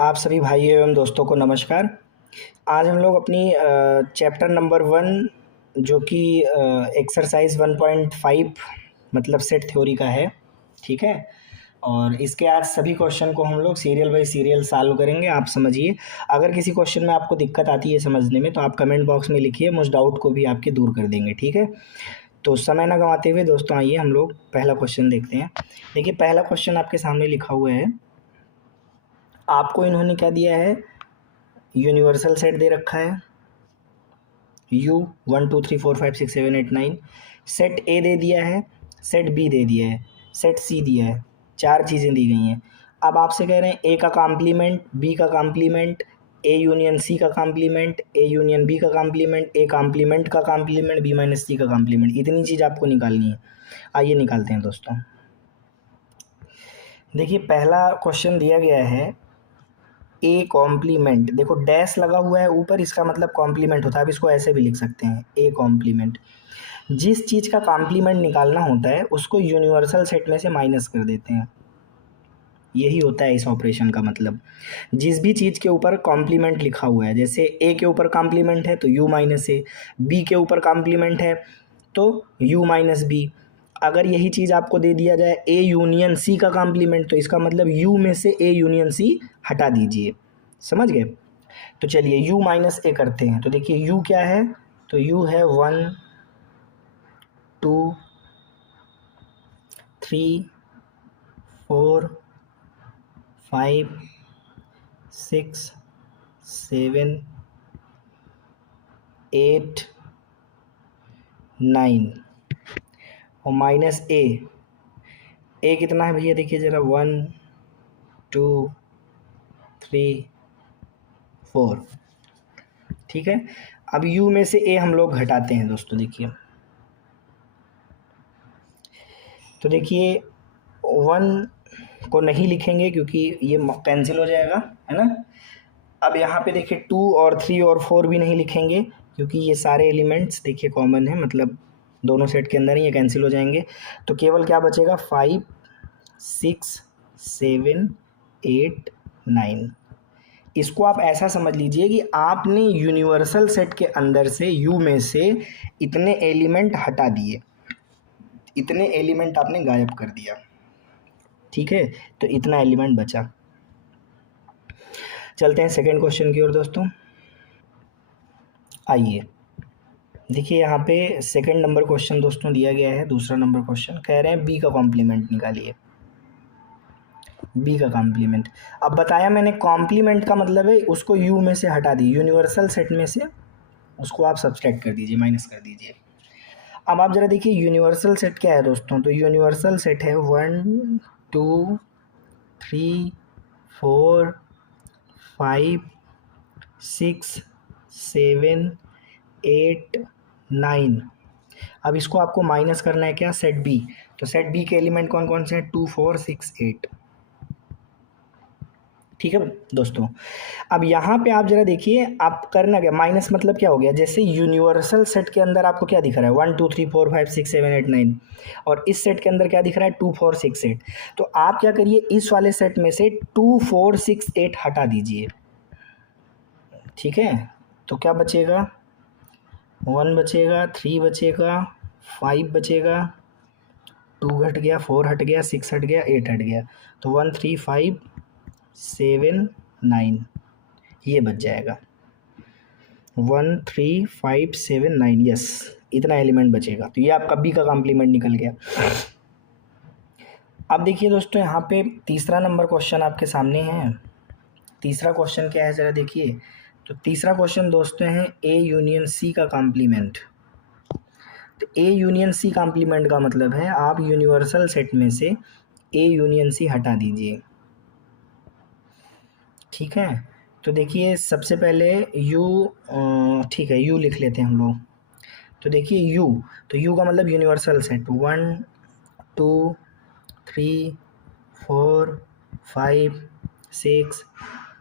आप सभी भाइयों एवं दोस्तों को नमस्कार। आज हम लोग अपनी चैप्टर नंबर 1 जो कि एक्सरसाइज 1.5 मतलब सेट थ्योरी का है, ठीक है। और इसके आज सभी क्वेश्चन को हम लोग सीरियल बाय सीरियल सॉल्व करेंगे। आप समझिए, अगर किसी क्वेश्चन में आपको दिक्कत आती है समझने में तो आप कमेंट बॉक्स में लिखिए, मुझ डाउट को भी आपके दूर कर देंगे, ठीक है। तो समय ना गंवाते हुए दोस्तों आइए हम लोग पहला क्वेश्चन देखते हैं। देखिए, पहला क्वेश्चन आपके सामने लिखा हुआ है। आपको इन्होंने क्या दिया है, यूनिवर्सल सेट दे रखा है U 1 2 3 4 5 6 7 8 9। सेट ए दे दिया है, सेट बी दे दिया है, सेट सी दिया है। चार चीज़ें दी गई हैं। अब आपसे कह रहे हैं ए का कॉम्प्लीमेंट, बी का कॉम्प्लीमेंट, ए यूनियन सी का कॉम्प्लीमेंट, ए यूनियन बी का कॉम्प्लीमेंट, ए कॉम्प्लीमेंट का कॉम्प्लीमेंट, बी माइनस सी का कॉम्प्लीमेंट। इतनी चीज़ आपको निकालनी है। आइए निकालते हैं दोस्तों। देखिए, पहला क्वेश्चन दिया गया है ए कॉम्प्लीमेंट। देखो डैश लगा हुआ है ऊपर, इसका मतलब कॉम्प्लीमेंट होता है। अब इसको ऐसे भी लिख सकते हैं, ए कॉम्प्लीमेंट। जिस चीज़ का कॉम्प्लीमेंट निकालना होता है उसको यूनिवर्सल सेट में से माइनस कर देते हैं। यही होता है इस ऑपरेशन का मतलब। जिस भी चीज़ के ऊपर कॉम्प्लीमेंट लिखा हुआ है, जैसे ए के ऊपर कॉम्प्लीमेंट है तो यू माइनस ए, बी के ऊपर कॉम्प्लीमेंट है तो यू माइनस बी। अगर यही चीज़ आपको दे दिया जाए ए यूनियन सी का कॉम्प्लीमेंट, तो इसका मतलब यू में से ए यूनियन सी हटा दीजिए। समझ गए? तो चलिए यू माइनस ए करते हैं। तो देखिए यू क्या है, तो यू है 1 2 3 4 5 6 7 8 9 और माइनस ए कितना है भैया, देखिए ज़रा 1 2 3 4, ठीक है। अब u में से a हम लोग घटाते हैं दोस्तों। देखिए, तो देखिए 1 को नहीं लिखेंगे क्योंकि ये कैंसिल हो जाएगा, है ना। अब यहाँ पे देखिए 2 और 3 और 4 भी नहीं लिखेंगे क्योंकि ये सारे एलिमेंट्स देखिए कॉमन है, मतलब दोनों सेट के अंदर ही ये कैंसिल हो जाएंगे। तो केवल क्या बचेगा, 5 6 7 8 9। इसको आप ऐसा समझ लीजिए कि आपने यूनिवर्सल सेट के अंदर से यू में से इतने एलिमेंट हटा दिए, इतने एलिमेंट आपने गायब कर दिया, ठीक है। तो इतना एलिमेंट बचा। चलते हैं सेकंड क्वेश्चन की ओर दोस्तों। आइए देखिए, यहाँ पे सेकंड नंबर क्वेश्चन दोस्तों दिया गया है। दूसरा नंबर क्वेश्चन कह रहे हैं बी का कॉम्प्लीमेंट निकालिए। बी का कॉम्प्लीमेंट, अब बताया मैंने कॉम्प्लीमेंट का मतलब है उसको यू में से हटा दी, यूनिवर्सल सेट में से उसको आप सब्सट्रैक्ट कर दीजिए, माइनस कर दीजिए। अब आप ज़रा देखिए यूनिवर्सल सेट क्या है दोस्तों। तो यूनिवर्सल सेट है 1 2 3 4 5 6 7 8 9। अब इसको आपको माइनस करना है क्या, सेट बी। तो सेट बी के एलिमेंट कौन कौन से हैं, 2 4 6 8, ठीक है दोस्तों। अब यहाँ पे आप जरा देखिए, आप करना क्या, माइनस मतलब क्या हो गया, जैसे यूनिवर्सल सेट के अंदर आपको क्या दिख रहा है 1 2 3 4 5 6 7 8 9, और इस सेट के अंदर क्या दिख रहा है 2 4 6 8। तो आप क्या करिए, इस वाले सेट में से 2 4 6 8 हटा दीजिए, ठीक है। तो क्या बचेगा, 1 बचेगा, 3 बचेगा, 5 बचेगा, 2 हट गया, 4 हट गया, 6 हट गया, 8 हट गया। तो 1 3 5 7 9 ये बच जाएगा। 1 3 5 7 9, यस, इतना एलिमेंट बचेगा। तो ये आपका बी का कॉम्प्लीमेंट निकल गया। अब देखिए दोस्तों, यहाँ पे तीसरा नंबर क्वेश्चन आपके सामने है। तीसरा क्वेश्चन क्या है ज़रा देखिए। तो तीसरा क्वेश्चन दोस्तों है ए यूनियन सी का कॉम्प्लीमेंट। तो ए यूनियन सी कॉम्प्लीमेंट का मतलब है आप यूनिवर्सल सेट में से ए यूनियन सी हटा दीजिए, ठीक है। तो देखिए सबसे पहले यू, ठीक है यू लिख लेते हैं हम लोग। तो देखिए यू, तो यू का मतलब यूनिवर्सल सेट 1 2 3 4 5 6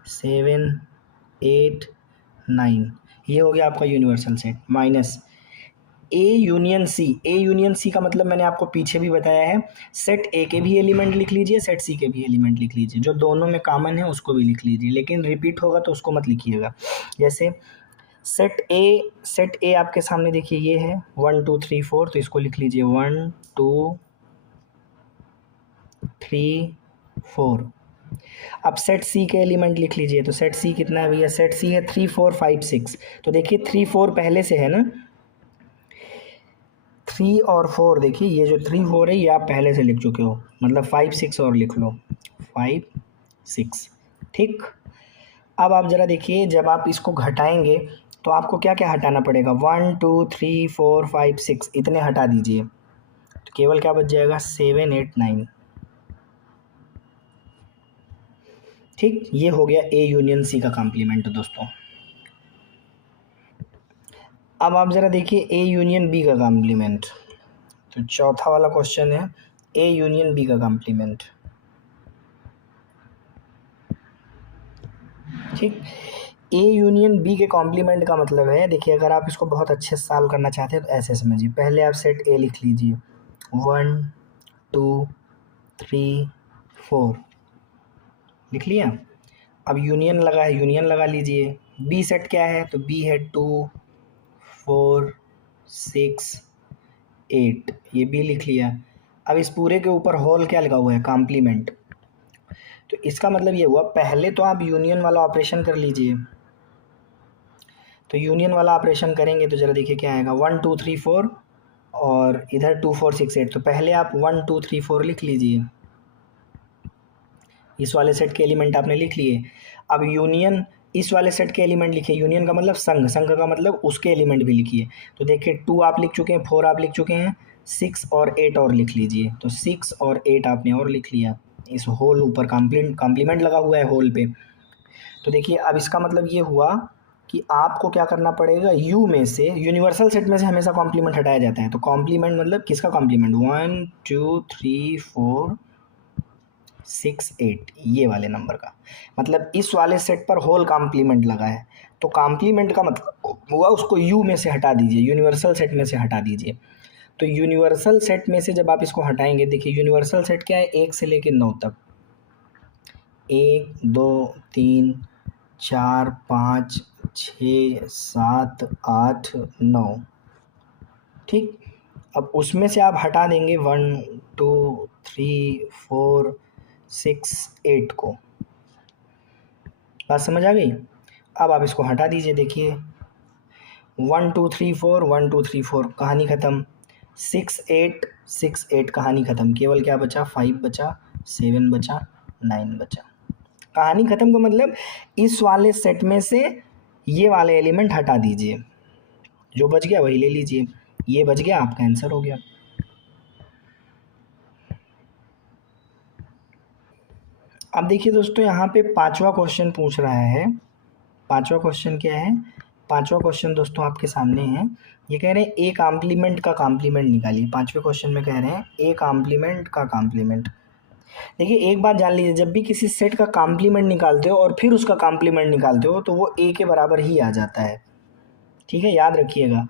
7 8 9, ये हो गया आपका universal set. Minus A union C, A union C का मतलब मैंने आपको पीछे भी बताया है, सेट ए के भी एलिमेंट लिख लीजिए, सेट सी के भी एलिमेंट लिख लीजिए, जो दोनों में कॉमन है उसको भी लिख लीजिए, लेकिन रिपीट होगा तो उसको मत लिखिएगा। जैसे सेट ए आपके सामने देखिए ये है 1 2 3 4, तो इसको लिख लीजिए 1 2 3 4। अब सेट सी के एलिमेंट लिख लीजिए, तो सेट सी कितना है भैया, सेट सी है 3 4 5 6, तो देखिए 3 4 पहले से है ना, 3 और 4, देखिए ये जो 3 4 है ये आप पहले से लिख चुके हो, मतलब 5 6 और लिख लो, 5 6। ठीक, अब आप ज़रा देखिए जब आप इसको घटाएंगे तो आपको क्या क्या हटाना पड़ेगा, 1 2 3 4 5 6 इतने हटा दीजिए, तो केवल क्या बच जाएगा, 7 8 9। ठीक, ये हो गया ए यूनियन सी का कॉम्प्लीमेंट दोस्तों। अब आप ज़रा देखिए ए यूनियन बी का कॉम्प्लीमेंट, तो चौथा वाला क्वेश्चन है ए यूनियन बी का कॉम्प्लीमेंट। ठीक, ए यूनियन बी के कॉम्प्लीमेंट का मतलब है, देखिए अगर आप इसको बहुत अच्छे से सॉल्व करना चाहते हैं तो ऐसे समझिए, पहले आप सेट ए लिख लीजिए 1 2 3 4, लिख लिया। अब यूनियन लगा है, यूनियन लगा लीजिए। बी सेट क्या है, तो बी है 2 4 6 8, ये बी लिख लिया। अब इस पूरे के ऊपर होल क्या लगा हुआ है, कॉम्प्लीमेंट, तो इसका मतलब ये हुआ पहले तो आप यूनियन वाला ऑपरेशन कर लीजिए, तो यूनियन वाला ऑपरेशन करेंगे तो ज़रा देखिए क्या आएगा, 1 2 3 4 और इधर 2 4 6 8, तो पहले आप 1 2 3 4 लिख लीजिए, इस वाले सेट के एलिमेंट आपने लिख लिए। अब यूनियन इस वाले सेट के एलिमेंट लिखिए, यूनियन का मतलब संघ, संघ का मतलब उसके एलिमेंट भी लिखिए, तो देखिए 2 आप लिख चुके हैं, 4 आप लिख चुके हैं, 6 और 8 और लिख लीजिए, तो 6 और 8 आपने और लिख लिया, इस होल ऊपर कॉम्प्लीमेंट लगा हुआ है होल पे। तो देखिए अब इसका मतलब ये हुआ कि आपको क्या करना पड़ेगा, यू में से, यूनिवर्सल सेट में से हमेशा कॉम्प्लीमेंट हटाया जाता है, तो कॉम्प्लीमेंट मतलब किसका कॉम्प्लीमेंट, 1 2 3 4 6 8, ये वाले नंबर का, मतलब इस वाले सेट पर होल कॉम्प्लीमेंट लगा है, तो कॉम्प्लीमेंट का मतलब हुआ उसको यू में से हटा दीजिए, यूनिवर्सल सेट में से हटा दीजिए। तो यूनिवर्सल सेट में से जब आप इसको हटाएंगे, देखिए यूनिवर्सल सेट क्या है, 1 से लेकर 9 तक, 1 2 3 4 5 6 7 8 9। ठीक, अब उसमें से आप हटा देंगे 1 2 3 4 6 8 को, बात समझ आ गई। अब आप इसको हटा दीजिए, देखिए 1 2 3 4 1 2 3 4 कहानी ख़त्म, 6 8 कहानी ख़त्म, केवल क्या बचा, 5 बचा, 7 बचा, 9 बचा, कहानी ख़त्म। का मतलब इस वाले सेट में से ये वाले एलिमेंट हटा दीजिए, जो बच गया वही ले लीजिए, ये बच गया, आपका आंसर हो गया। अब देखिए दोस्तों यहाँ पे पांचवा क्वेश्चन पूछ रहा है, पांचवा क्वेश्चन क्या है, पांचवा क्वेश्चन दोस्तों आपके सामने है, ये कह रहे हैं ए कॉम्प्लीमेंट का कॉम्प्लीमेंट निकालिए, पांचवें क्वेश्चन में कह रहे हैं ए कॉम्प्लीमेंट का कॉम्प्लीमेंट। देखिए एक बात जान लीजिए, जब भी किसी सेट का कॉम्प्लीमेंट निकालते हो और फिर उसका कॉम्प्लीमेंट निकालते हो तो वो ए के बराबर ही आ जाता है, ठीक है, याद रखिएगा,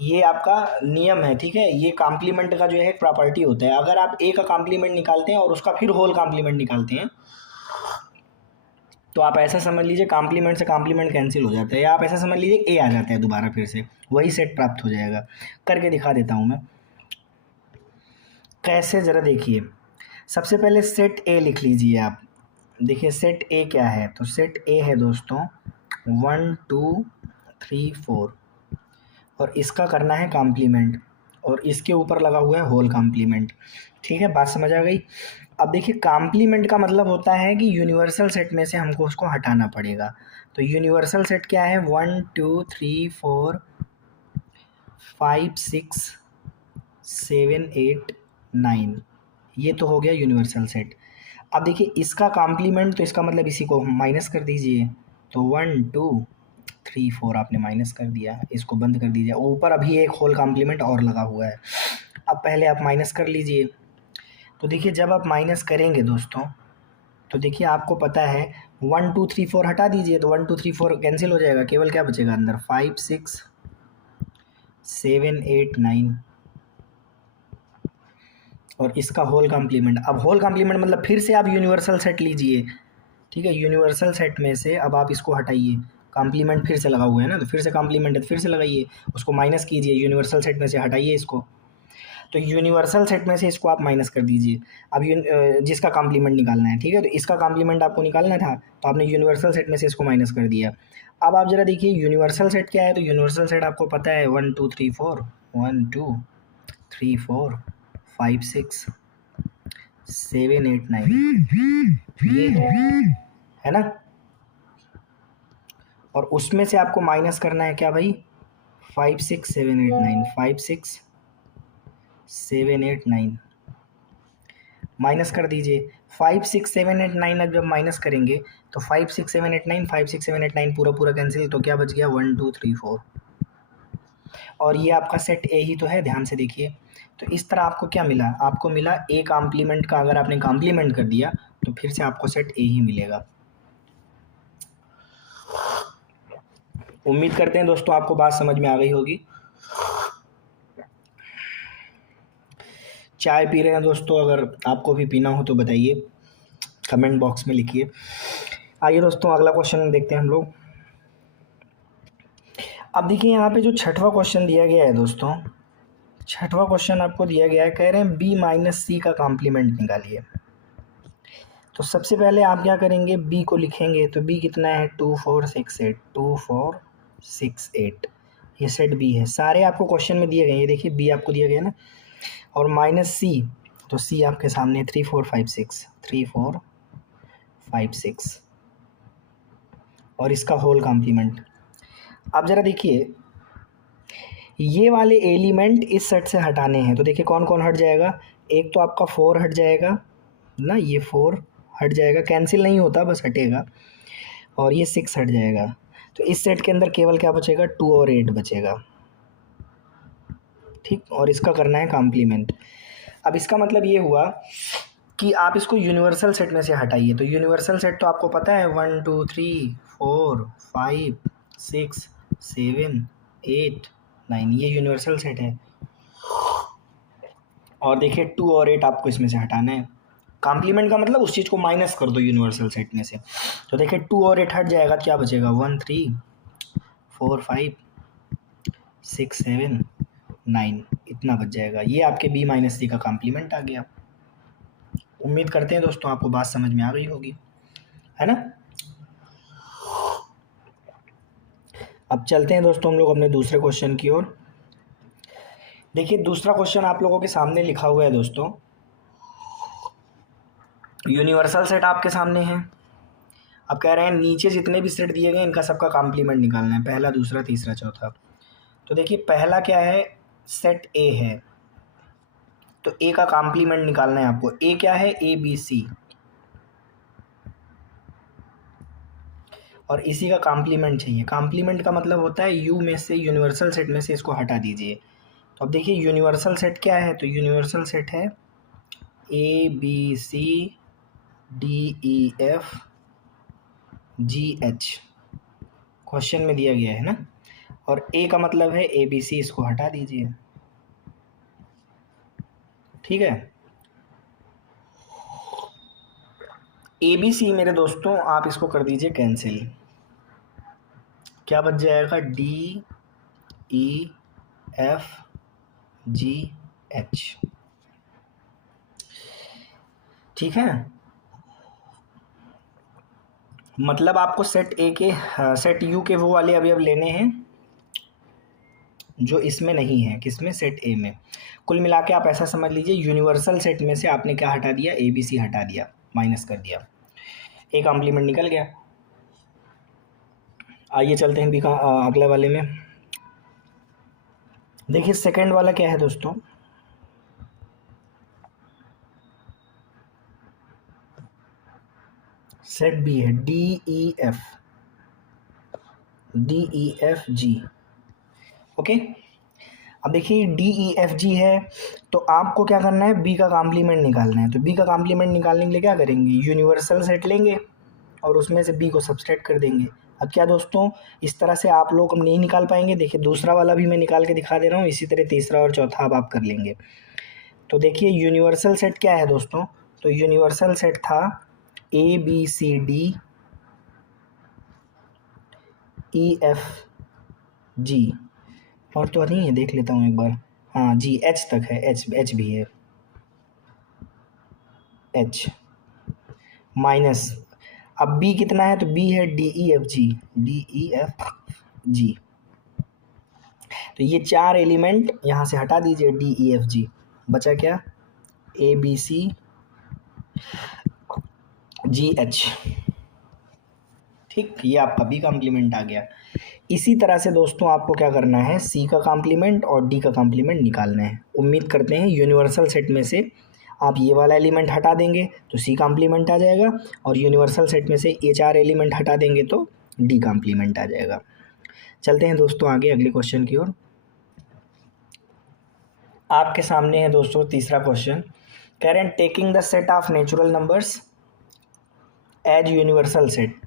ये आपका नियम है, ठीक है, ये कॉम्प्लीमेंट का जो है एक प्रॉपर्टी होता है, अगर आप ए का कॉम्प्लीमेंट निकालते हैं और उसका फिर होल कॉम्प्लीमेंट निकालते हैं तो आप ऐसा समझ लीजिए कॉम्प्लीमेंट से कॉम्प्लीमेंट कैंसिल हो जाता है, या आप ऐसा समझ लीजिए ए आ जाता है दोबारा, फिर से वही सेट प्राप्त हो जाएगा। करके दिखा देता हूँ मैं कैसे, ज़रा देखिए। सबसे पहले सेट ए लिख लीजिए आप, देखिए सेट ए क्या है, तो सेट ए है दोस्तों 1 2 3 4, और इसका करना है कॉम्प्लीमेंट, और इसके ऊपर लगा हुआ है होल कॉम्प्लीमेंट, ठीक है, बात समझ आ गई। अब देखिए कॉम्प्लीमेंट का मतलब होता है कि यूनिवर्सल सेट में से हमको उसको हटाना पड़ेगा, तो यूनिवर्सल सेट क्या है, 1 2 3 4 5 6 7 8 9, ये तो हो गया यूनिवर्सल सेट। अब देखिए इसका कॉम्प्लीमेंट, तो इसका मतलब इसी को माइनस कर दीजिए, तो 1 2 3 4 आपने माइनस कर दिया, इसको बंद कर दीजिए, ऊपर अभी एक होल कॉम्प्लीमेंट और लगा हुआ है। अब पहले आप माइनस कर लीजिए, तो देखिए जब आप माइनस करेंगे दोस्तों, तो देखिए आपको पता है 1 2 3 4 हटा दीजिए, तो 1 2 3 4 कैंसिल हो जाएगा, केवल क्या बचेगा अंदर, 5 6 7 8 9 और इसका होल कॉम्प्लीमेंट। अब होल कॉम्प्लीमेंट मतलब फिर से आप यूनिवर्सल सेट लीजिए, ठीक है। यूनिवर्सल सेट में से अब आप इसको हटाइए, कॉम्प्लीमेंट फिर से लगा हुआ है ना, तो फिर से कॉम्प्लीमेंट है तो फिर से लगाइए, उसको माइनस कीजिए, यूनिवर्सल सेट में से हटाइए इसको, तो यूनिवर्सल सेट में से इसको आप माइनस कर दीजिए। अब जिसका कॉम्प्लीमेंट निकालना है, ठीक है, तो इसका कॉम्प्लीमेंट आपको निकालना था तो आपने यूनिवर्सल सेट में से इसको माइनस कर दिया। अब आप ज़रा देखिए यूनिवर्सल सेट क्या है, तो यूनिवर्सल सेट आपको पता है 1 2 3 4 1 2 3 4 5 6 7 8 9 ये है ना। और उसमें से आपको माइनस करना है क्या भाई, 5 6 7 8 9 5 6 7 8 9 माइनस कर दीजिए। 5 6 7 8 9 अब जब माइनस करेंगे तो 5 6 7 8 9 5 6 7 8 9 पूरा पूरा कैंसिल, तो क्या बच गया 1 2 3 4। और ये आपका सेट ए ही तो है, ध्यान से देखिए। तो इस तरह आपको क्या मिला, आपको मिला ए कॉम्प्लीमेंट का, अगर आपने कॉम्प्लीमेंट कर दिया तो फिर से आपको सेट ए ही मिलेगा। उम्मीद करते हैं दोस्तों आपको बात समझ में आ गई होगी। चाय पी रहे हैं दोस्तों, अगर आपको भी पीना हो तो बताइए, कमेंट बॉक्स में लिखिए। आइए दोस्तों अगला क्वेश्चन देखते हैं हम लोग। अब देखिए यहाँ पे जो छठवां क्वेश्चन दिया गया है दोस्तों, छठवां क्वेश्चन आपको दिया गया है, कह रहे हैं बी माइनस सी का कॉम्प्लीमेंट निकालिए। तो सबसे पहले आप क्या करेंगे, बी को लिखेंगे, तो बी कितना है 2 4 6 8 2 4 6 8, ये सेट बी है, सारे आपको क्वेश्चन में दिए गए, ये देखिए बी आपको दिया गया ना। और माइनस सी, तो सी आपके सामने 3 4 5 6 3 4 5 6 और इसका होल कॉम्प्लीमेंट। अब ज़रा देखिए ये वाले एलिमेंट इस सेट से हटाने हैं, तो देखिए कौन कौन हट जाएगा। एक तो आपका 4 हट जाएगा ना, ये 4 हट जाएगा, कैंसिल नहीं होता बस हटेगा, और ये 6 हट जाएगा। तो इस सेट के अंदर केवल क्या बचेगा, 2 और 8 बचेगा, ठीक। और इसका करना है कॉम्प्लीमेंट। अब इसका मतलब ये हुआ कि आप इसको यूनिवर्सल सेट में से हटाइए, तो यूनिवर्सल सेट तो आपको पता है 1 2 3 4 5 6 7 8 9, ये यूनिवर्सल सेट है। और देखिए 2 और 8 आपको इसमें से हटाना है, कॉम्प्लीमेंट का मतलब उस चीज़ को माइनस कर दो यूनिवर्सल सेट में से। तो देखिए 2 और 8 हट जाएगा, क्या बचेगा 1 3 4 5 6 7 9, इतना बच जाएगा। ये आपके बी माइनस सी का कॉम्प्लीमेंट आ गया। उम्मीद करते हैं दोस्तों आपको बात समझ में आ गई होगी, है ना। अब चलते हैं दोस्तों हम लोग अपने दूसरे क्वेश्चन की ओर। देखिए दूसरा क्वेश्चन आप लोगों के सामने लिखा हुआ है दोस्तों, यूनिवर्सल सेट आपके सामने है। अब कह रहे हैं नीचे जितने भी सेट दिए गए इनका सबका कॉम्प्लीमेंट निकालना है, पहला दूसरा तीसरा चौथा। तो देखिए पहला क्या है, सेट ए है, तो ए का कॉम्प्लीमेंट निकालना है आपको। ए क्या है, ए बी सी, और इसी का कॉम्प्लीमेंट चाहिए। कॉम्प्लीमेंट का मतलब होता है यू में से, यूनिवर्सल सेट में से इसको हटा दीजिए। तो अब देखिए यूनिवर्सल सेट क्या है, तो यूनिवर्सल सेट है A B C D E F G H, question में दिया गया है ना। और ए का मतलब है ए बी सी, इसको हटा दीजिए, ठीक है। ए बी सी मेरे दोस्तों आप इसको कर दीजिए कैंसिल, क्या बच जाएगा D E F G H, ठीक है। मतलब आपको सेट ए के सेट यू के वो वाले अवयव लेने हैं जो इसमें नहीं है, किसमें, सेट ए में। कुल मिला के आप ऐसा समझ लीजिए यूनिवर्सल सेट में से आपने क्या हटा दिया, ए बी सी हटा दिया, माइनस कर दिया, ए कॉम्प्लीमेंट निकल गया। आइए चलते हैं बी का अगले वाले में। देखिए सेकंड वाला क्या है दोस्तों, सेट बी है डी ई एफ जी, ओके। अब देखिए डी ई एफ जी है, तो आपको क्या करना है, बी का कॉम्प्लीमेंट निकालना है। तो बी का कॉम्प्लीमेंट निकालने के लिए क्या करेंगे, यूनिवर्सल सेट लेंगे और उसमें से बी को सब्सट्रैक्ट कर देंगे। अब क्या दोस्तों, इस तरह से आप लोग नहीं निकाल पाएंगे। देखिए दूसरा वाला भी मैं निकाल के दिखा दे रहा हूँ, इसी तरह तीसरा और चौथा अब आप कर लेंगे। तो देखिए यूनिवर्सल सेट क्या है दोस्तों, तो यूनिवर्सल सेट था ABCD EF G, और तो नहीं है, देख लेता हूँ एक बार, हाँ जी H तक है, H भी है, H माइनस, अब B कितना है, तो B है DEFG। तो ये 4 एलिमेंट यहाँ से हटा दीजिए, DEFG, बचा क्या, ABCGH। ठीक, ये आपका B कॉम्प्लीमेंट आ गया। इसी तरह से दोस्तों आपको क्या करना है, C का कॉम्प्लीमेंट और D का कॉम्प्लीमेंट निकालना है। उम्मीद करते हैं यूनिवर्सल सेट में से आप ये वाला एलिमेंट हटा देंगे तो C कॉम्प्लीमेंट आ जाएगा, और यूनिवर्सल सेट में से ये 4 एलिमेंट हटा देंगे तो D कॉम्प्लीमेंट आ जाएगा। चलते हैं दोस्तों आगे अगले क्वेश्चन की ओर। आपके सामने है दोस्तों तीसरा क्वेश्चन, कह रहे हैं taking the set of natural numbers as universal set.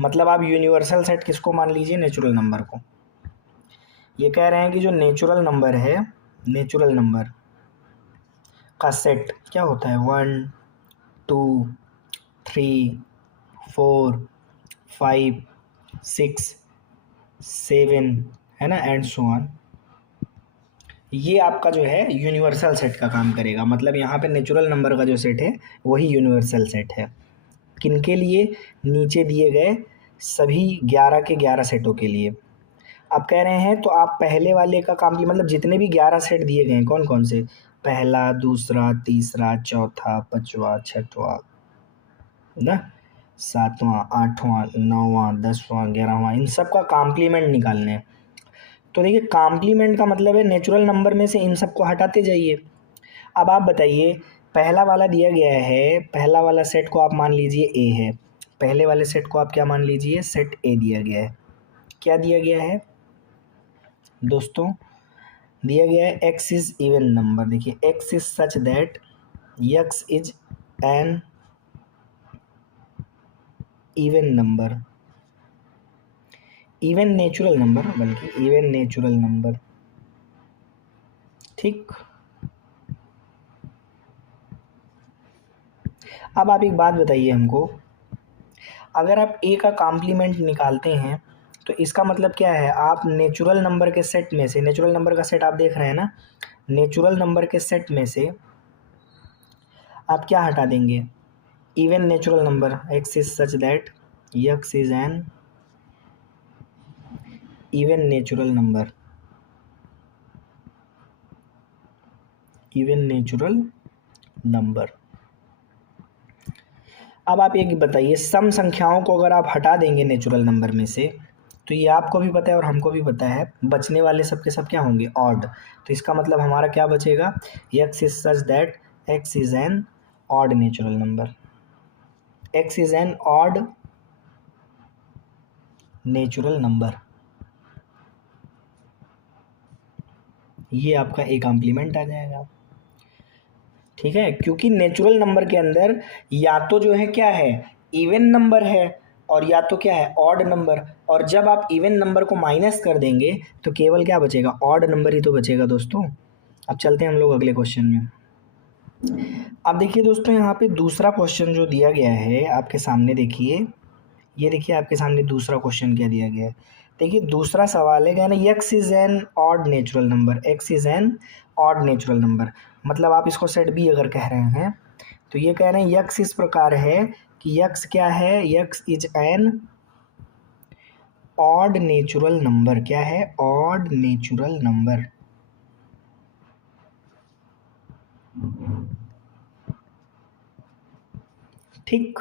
मतलब आप यूनिवर्सल सेट किसको मान लीजिए, नेचुरल नंबर को। ये कह रहे हैं कि जो नेचुरल नंबर है, नेचुरल नंबर का सेट क्या होता है, 1 2 3 4 5 6 7 है ना, एंड सो ऑन। ये आपका जो है यूनिवर्सल सेट का काम करेगा। मतलब यहाँ पे नेचुरल नंबर का जो सेट है वही यूनिवर्सल सेट है। किनके लिए, नीचे दिए गए सभी 11 के 11 सेटों के लिए। अब कह रहे हैं तो आप पहले वाले का कॉम्प्लीमेंट, मतलब जितने भी 11 सेट दिए गए हैं कौन कौन से, पहला दूसरा तीसरा चौथा पांचवा छठवां ना, सातवां आठवां नौवां 10वां 11वां, इन सब का कॉम्प्लीमेंट निकालने हैं। तो देखिए कॉम्प्लीमेंट का मतलब है नेचुरल नंबर में से इन सबको हटाते जाइए। अब आप बताइए, पहला वाला दिया गया है, पहला वाला सेट को आप मान लीजिए ए है, पहले वाले सेट को आप क्या मान लीजिए, सेट ए दिया गया है। क्या दिया गया है दोस्तों, दिया गया है x इज इवन नंबर। देखिए x is such that x is an even number, even natural number, बल्कि इवन नेचुरल नंबर। ठीक, अब आप एक बात बताइए हमको, अगर आप a का कॉम्प्लीमेंट निकालते हैं तो इसका मतलब क्या है, आप नेचुरल नंबर के सेट में से, नेचुरल नंबर का सेट आप देख रहे हैं ना, नेचुरल नंबर के सेट में से आप क्या हटा देंगे, even natural number. x is such that x is an even natural number, even natural number. अब आप एक बताइए, सम संख्याओं को अगर आप हटा देंगे नेचुरल नंबर में से, तो ये आपको भी पता है और हमको भी पता है, बचने वाले सब के सब क्या होंगे, ऑड। तो इसका मतलब हमारा क्या बचेगा, x is such that x is an odd natural number, x is an odd natural number. ये आपका ए कॉम्प्लीमेंट आ जाएगा। ठीक है, क्योंकि नेचुरल नंबर के अंदर या तो जो है क्या है, इवन नंबर है, और या तो क्या है, ऑड नंबर। और जब आप इवन नंबर को माइनस कर देंगे तो केवल क्या बचेगा, ऑड नंबर ही तो बचेगा दोस्तों। अब चलते हैं हम लोग अगले क्वेश्चन में। अब देखिए दोस्तों, यहाँ पे दूसरा क्वेश्चन जो दिया गया है आपके सामने, देखिए ये देखिए आपके सामने दूसरा क्वेश्चन क्या दिया गया है। देखिए दूसरा सवाल है, कहना x is an odd natural number, x is an odd natural number. मतलब आप इसको सेट बी अगर कह रहे हैं तो ये कह रहे हैं x इस प्रकार है कि x क्या है, x is an odd natural number. क्या है, ऑड नेचुरल नंबर। ठीक,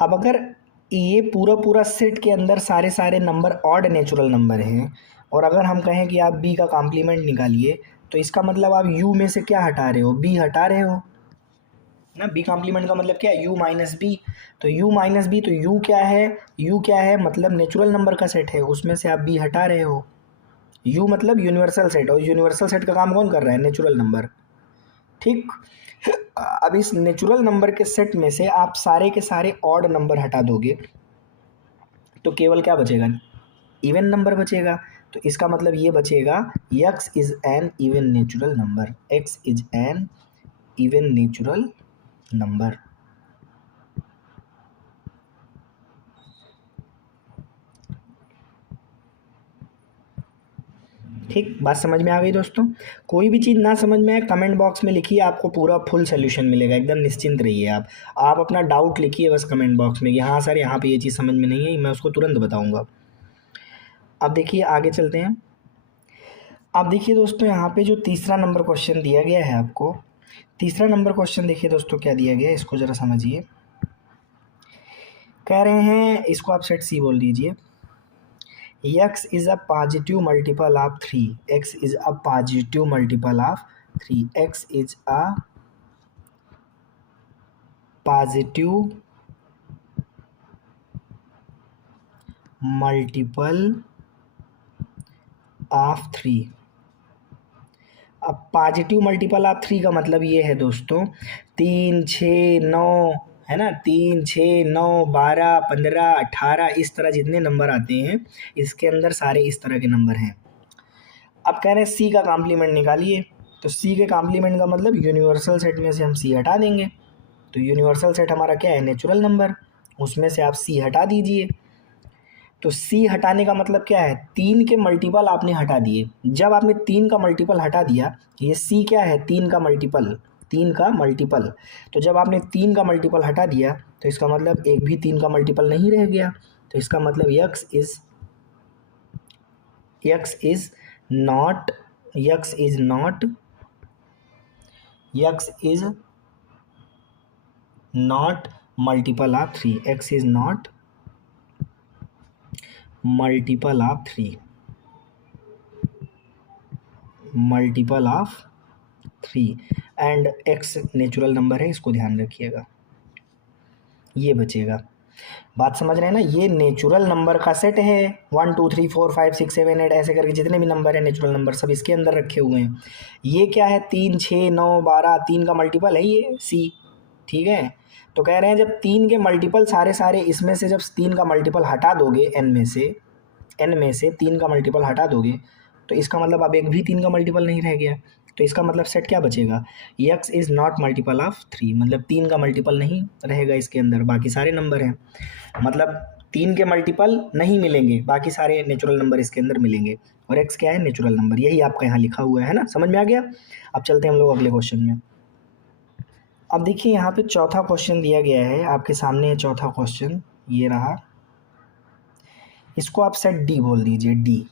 अब अगर ये पूरा पूरा सेट के अंदर सारे सारे नंबर ऑड नेचुरल नंबर हैं, और अगर हम कहें कि आप b का कॉम्प्लीमेंट निकालिए, तो इसका मतलब आप u में से क्या हटा रहे हो, b हटा रहे हो ना। b कॉम्प्लीमेंट का मतलब क्या है, u माइनस बी। तो u माइनस बी, तो u क्या है, u क्या है, मतलब नेचुरल नंबर का सेट है, उसमें से आप b हटा रहे हो। u मतलब यूनिवर्सल सेट, और यूनिवर्सल सेट का काम कौन कर रहा है, नेचुरल नंबर। ठीक, अब इस नेचुरल नंबर के सेट में से आप सारे के सारे ऑड नंबर हटा दोगे तो केवल क्या बचेगा, इवन नंबर बचेगा। तो इसका मतलब ये बचेगा x is an even natural number, x is an even natural number. ठीक, बात समझ में आ गई दोस्तों। कोई भी चीज़ ना समझ में आए कमेंट बॉक्स में लिखिए, आपको पूरा फुल सोल्यूशन मिलेगा, एकदम निश्चिंत रहिए आप अपना डाउट लिखिए बस कमेंट बॉक्स में कि हाँ सर यहाँ पे ये चीज़ समझ में नहीं है, मैं उसको तुरंत बताऊँगा। अब देखिए आगे चलते हैं। अब देखिए दोस्तों यहाँ पे जो तीसरा नंबर क्वेश्चन दिया गया है आपको, तीसरा नंबर क्वेश्चन देखिए दोस्तों क्या दिया गया है, इसको ज़रा समझिए। कह रहे हैं, इसको आप सेट सी बोल दीजिए, x is a positive multiple of 3, x is a positive multiple of 3, x is a positive multiple of 3। अब पॉजिटिव मल्टीपल ऑफ 3 का मतलब ये है दोस्तों 3, 6, 9 है ना, 3, 6, 9, 12, 15, 18 इस तरह जितने नंबर आते हैं इसके अंदर सारे इस तरह के नंबर हैं। अब कह रहे हैं सी का कॉम्प्लीमेंट निकालिए, तो सी के कॉम्प्लीमेंट का मतलब यूनिवर्सल सेट में से हम सी हटा देंगे। तो यूनिवर्सल सेट हमारा क्या है, नेचुरल नंबर, उसमें से आप सी हटा दीजिए। तो सी हटाने का मतलब क्या है, 3 के मल्टीपल आपने हटा दिए। जब आपने 3 का मल्टीपल हटा दिया, ये सी क्या है, 3 का मल्टीपल, 3 का मल्टीपल। तो जब आपने 3 का मल्टीपल हटा दिया तो इसका मतलब एक भी 3 का मल्टीपल नहीं रह गया। तो इसका मतलब x is not x is not multiple of 3, x is not multiple of 3, multiple of 3 and x natural number है, इसको ध्यान रखिएगा, ये बचेगा। बात समझ रहे हैं ना, ये नेचुरल नंबर का सेट है, 1 2 3 4 5 6 7 8 ऐसे करके जितने भी नंबर है नेचुरल नंबर सब इसके अंदर रखे हुए हैं। ये क्या है, 3, 6, 9, 12, 3 का मल्टीपल है ये सी, ठीक है। तो कह रहे हैं जब 3 के मल्टीपल सारे इसमें से जब 3 का मल्टीपल हटा दोगे n में से 3 का मल्टीपल हटा दोगे तो इसका मतलब अब एक भी 3 का मल्टीपल नहीं रह गया। तो इसका मतलब सेट क्या बचेगा, x is not multiple of 3, मतलब 3 का मल्टीपल नहीं रहेगा इसके अंदर, बाकी सारे नंबर हैं, मतलब 3 के मल्टीपल नहीं मिलेंगे, बाकी सारे नेचुरल नंबर इसके अंदर मिलेंगे। और x क्या है, नेचुरल नंबर, यही आपका यहाँ लिखा हुआ है ना, समझ में आ गया। अब चलते हैं हम लोग अगले क्वेश्चन में। अब देखिए यहाँ पे चौथा क्वेश्चन दिया गया है आपके सामने है, चौथा क्वेश्चन ये रहा, इसको आप सेट डी बोल दीजिए, D.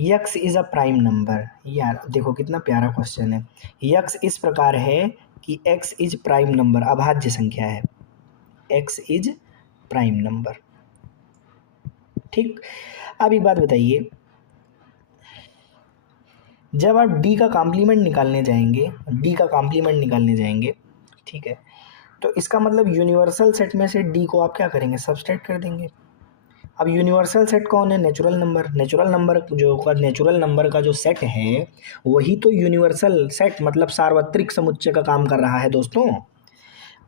X is a prime number, यार देखो कितना प्यारा क्वेश्चन है। यक्स इस प्रकार है कि एक्स इज प्राइम नंबर, अभाज्य संख्या है, एक्स इज प्राइम नंबर, ठीक। अब एक बात बताइए, जब आप डी का कॉम्प्लीमेंट निकालने जाएंगे, ठीक है, तो इसका मतलब यूनिवर्सल सेट में से डी को आप क्या करेंगे, सबट्रैक्ट कर देंगे। अब यूनिवर्सल सेट कौन है, नेचुरल नंबर, नेचुरल नंबर का जो सेट है वही तो यूनिवर्सल सेट मतलब सार्वत्रिक समुच्चय का काम कर रहा है दोस्तों।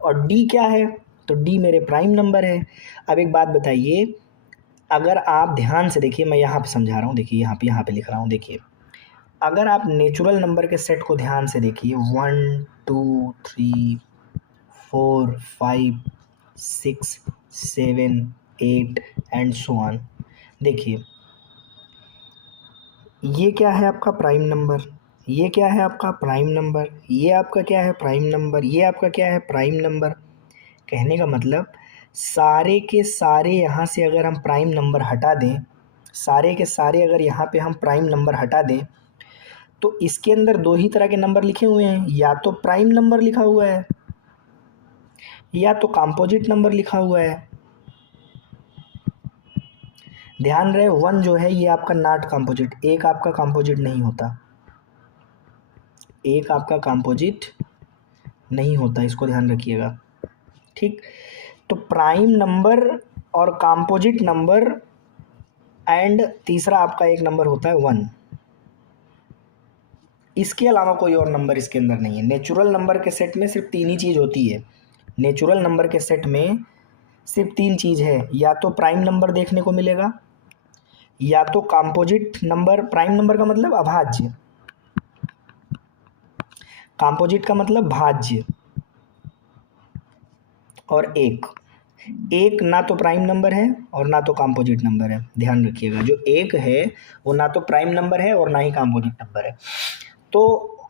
और डी क्या है, तो डी मेरे प्राइम नंबर है। अब एक बात बताइए, अगर आप ध्यान से देखिए, मैं यहाँ पे समझा रहा हूँ, देखिए यहाँ पे लिख रहा हूँ, देखिए अगर आप नेचुरल नंबर के सेट को ध्यान से देखिए, 1 2 3 4 5 6 7 8 एंड सो ऑन, देखिए ये क्या है आपका प्राइम नंबर, ये क्या है आपका प्राइम नंबर, ये आपका क्या है प्राइम नंबर, ये आपका क्या है प्राइम नंबर। कहने का मतलब सारे के सारे यहाँ से अगर हम प्राइम नंबर हटा दें, सारे के सारे अगर यहाँ पे हम प्राइम नंबर हटा दें तो इसके अंदर दो ही तरह के नंबर लिखे हुए हैं, या तो प्राइम नंबर लिखा हुआ है या तो कंपोजिट नंबर लिखा हुआ है। ध्यान रहे 1 जो है ये आपका नॉट कंपोजिट, एक आपका कंपोजिट नहीं होता, एक आपका कंपोजिट नहीं होता, इसको ध्यान रखिएगा, ठीक। तो प्राइम नंबर और कंपोजिट नंबर एंड तीसरा आपका एक नंबर होता है 1, इसके अलावा कोई और नंबर इसके अंदर नहीं है। नेचुरल नंबर के सेट में सिर्फ 3 ही चीज़ होती है, नेचुरल नंबर के सेट में सिर्फ तीन चीज़ है, या तो प्राइम नंबर देखने को मिलेगा, या तो कंपोजिट नंबर, प्राइम नंबर का मतलब अभाज्य, कंपोजिट का मतलब भाज्य, और एक ना तो प्राइम नंबर है और ना तो कंपोजिट नंबर है। ध्यान रखिएगा, जो एक है वो ना तो प्राइम नंबर है और ना ही कंपोजिट नंबर है। तो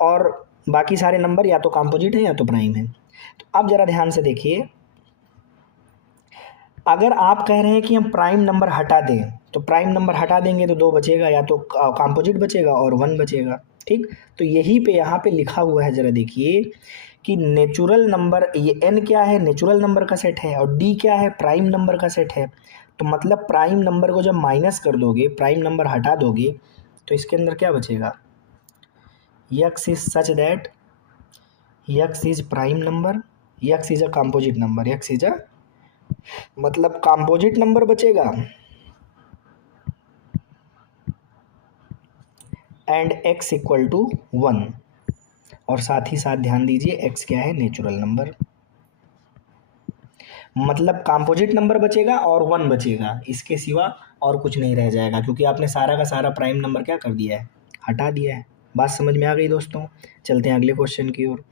और बाकी सारे नंबर या तो कंपोजिट है या तो प्राइम है। तो अब ज़रा ध्यान से देखिए, अगर आप कह रहे हैं कि हम प्राइम नंबर हटा दें, तो प्राइम नंबर हटा देंगे तो दो बचेगा, या तो कंपोजिट बचेगा और वन बचेगा। ठीक, तो यही पे यहाँ पे लिखा हुआ है, ज़रा देखिए कि नेचुरल नंबर, ये n क्या है, नेचुरल नंबर का सेट है, और d क्या है, प्राइम नंबर का सेट है। तो मतलब प्राइम नंबर को जब माइनस कर दोगे, प्राइम नंबर हटा दोगे, तो इसके अंदर क्या बचेगा, x is such that x is prime number, x is a composite number, x is a मतलब कंपोजिट नंबर बचेगा, एंड x इक्वल टू 1, और साथ ही साथ ध्यान दीजिए x क्या है, नेचुरल नंबर। मतलब कंपोजिट नंबर बचेगा और 1 बचेगा, इसके सिवा और कुछ नहीं रह जाएगा, क्योंकि आपने सारा का सारा प्राइम नंबर क्या कर दिया है, हटा दिया है। बात समझ में आ गई दोस्तों? चलते हैं अगले क्वेश्चन की ओर।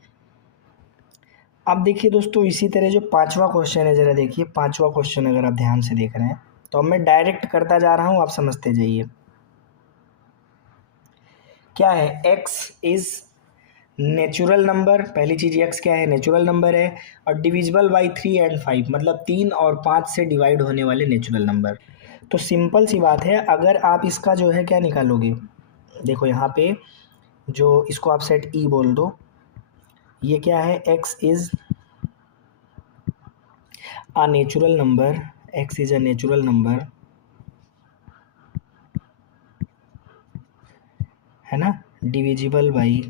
अब देखिए दोस्तों, इसी तरह जो पांचवा क्वेश्चन है, ज़रा देखिए पांचवा क्वेश्चन अगर आप ध्यान से देख रहे हैं, तो अब मैं डायरेक्ट करता जा रहा हूँ, आप समझते जाइए। क्या है, x इज नेचुरल नंबर, पहली चीज़ x क्या है, नेचुरल नंबर है, और डिविजिबल बाई 3 एंड 5, मतलब 3 और 5 से डिवाइड होने वाले नेचुरल नंबर। तो सिंपल सी बात है, अगर आप इसका जो है क्या निकालोगे, देखो यहाँ पे जो इसको आप सेट ई बोल दो, ये क्या है, x is a natural number, x is a natural number, है ना, डिविजिबल बाई